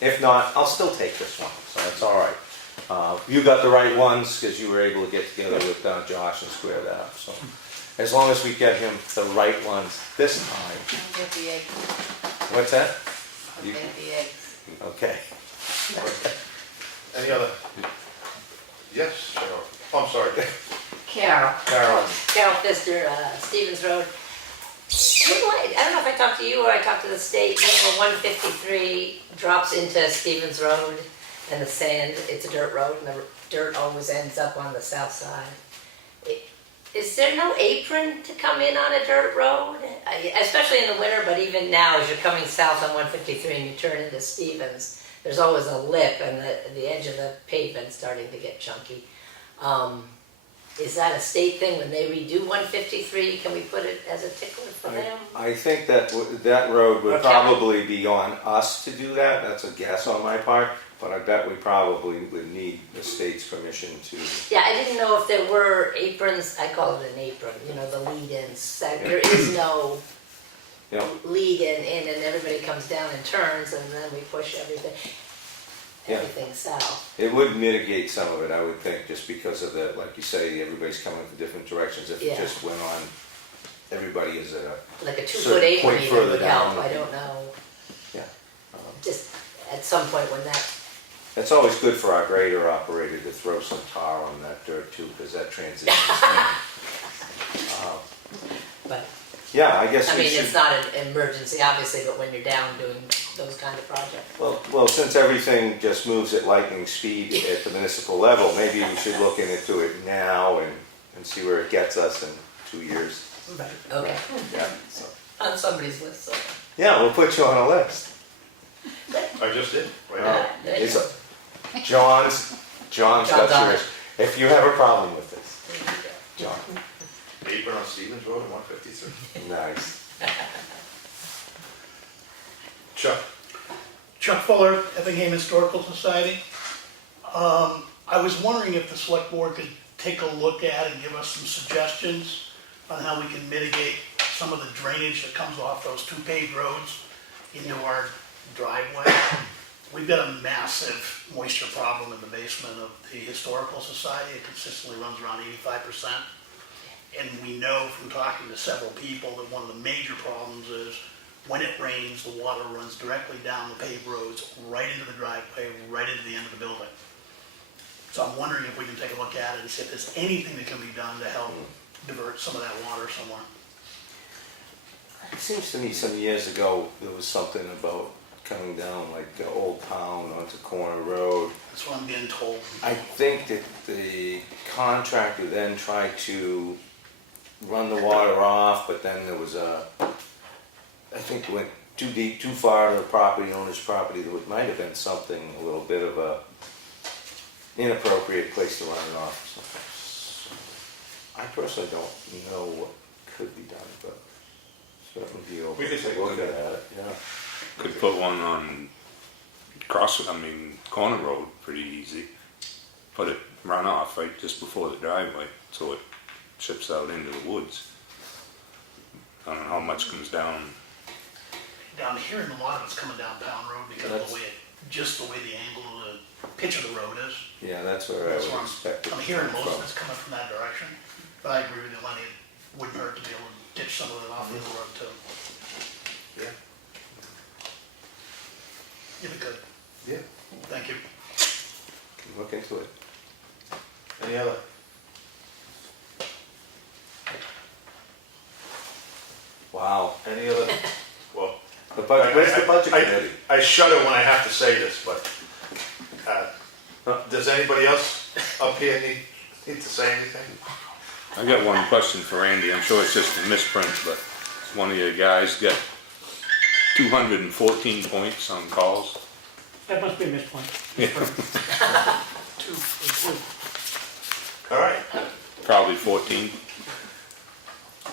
If not, I'll still take this one, so it's all right. You got the right ones, because you were able to get together with Josh and square that up, so. As long as we get him the right ones this time. I'll get the eggs. What's that? I'll You- get the eggs. Okay. Any other? Yes, Cheryl. Oh, I'm sorry. Carol. Carol. Carol Pfister, Stevens Road. I don't know if I talked to you or I talked to the state. Number 153 drops into Stevens Road and the sand, it's a dirt road and the dirt always ends up on the south side. Is there no apron to come in on a dirt road? Especially in the winter, but even now as you're coming south on 153 and you turn into Stevens, there's always a lip and the edge of the pavement's starting to get chunky. Is that a state thing when they redo 153? Can we put it as a tickler for them? I think that that road would Okay. probably be on us to do that, that's a guess on my part, but I bet we probably would need the state's permission to. Yeah, I didn't know if there were aprons, I call it an apron, you know, the lead-ins. There is no You know, lead-in and everybody comes down and turns and then we push everything Yeah. south. it would mitigate some of it, I would think, just because of the, like you say, everybody's coming from different directions. If it Yeah. just went on, everybody is at a, Like a 2-foot Certain apron point even further would help, down. I don't know. yeah. Just at some point when that, It's always good for our grader operator to throw some tar on that dirt too, because that transitions. but, Yeah, I guess I we mean, should. it's not an emergency, obviously, but when you're down doing those kind of projects. Well, since everything just moves at lightning speed at the municipal level, maybe we should look into it now and see where it gets us in 2 years. Okay, Yeah, so. on somebody's list, so. Yeah, we'll put you on a list. I just did, right Uh, now. There you it's go. John's John's got on yours. it. If you have a problem with this, John, Apron on Stevens Road at 153. nice. Chuck, Chuck Fuller, Effingham Historical Society. I was wondering if the select board could take a look at and give us some suggestions on how we can mitigate some of the drainage that comes off those 2 paved roads into our driveway. We've got a massive moisture problem in the basement of the Historical Society. It consistently runs around 85%. And we know from talking to several people that one of the major problems is when it rains, the water runs directly down the paved roads, right into the driveway, right into the end of the building. So I'm wondering if we can take a look at it and see if there's anything that can be done to help divert some of that water somewhere. It seems to me some years ago, there was something about coming down like Old Town onto Corner Road. That's what I'm getting told. I think that the contractor then tried to run the water off, but then there was I think it went too deep, too far to the property owner's property. There might have been something, a little bit of a inappropriate place to run it off. So I personally don't know what could be done, but certainly be open We could take a look look at at it, yeah. Could put one on Corner Road, pretty easy. Put it, run off right just before the driveway, so it ships out into the woods. I don't know how much comes down. down here, and a lot of it's coming down Pound Road because of the way just the way the angle of the pitch of the road is. Yeah, that's where I That's would where expect it. I'm to hearing come most from. of it's coming from that direction, but I agree with you, Lenny, it wouldn't hurt to be able to ditch some of it off the road too. Yeah. You'd be good, Yeah. thank you. Look into it. Any other? Wow. Any other? Well, The budget, where's the budget committee? I shudder when I have to say this, but, does anybody else up here need to say anything? I got one question for Andy. I'm sure it's just a misprint, but one of your guys got 214 points on calls. That must be a mispoint. Two. All right. Probably 14.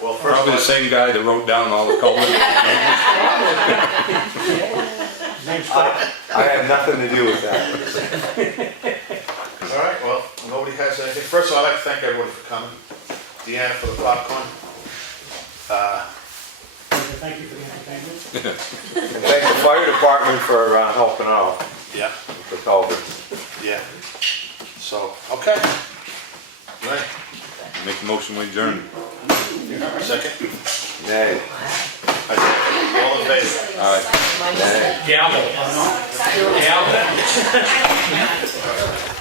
Well, first Probably the of same guy that wrote down all the culverts. Name's Scott. I have nothing to do with that. all right, well, nobody has anything. First of all, I'd like to thank everyone for coming. Deanna for the popcorn. Thank you for the entertainment. And thank the fire department for helping out Yeah, with the culverts. yeah. So, okay. Right. Make a motion to adjourn. Second? Nay. All in favor? All right. Nay. Gavel. Gavel.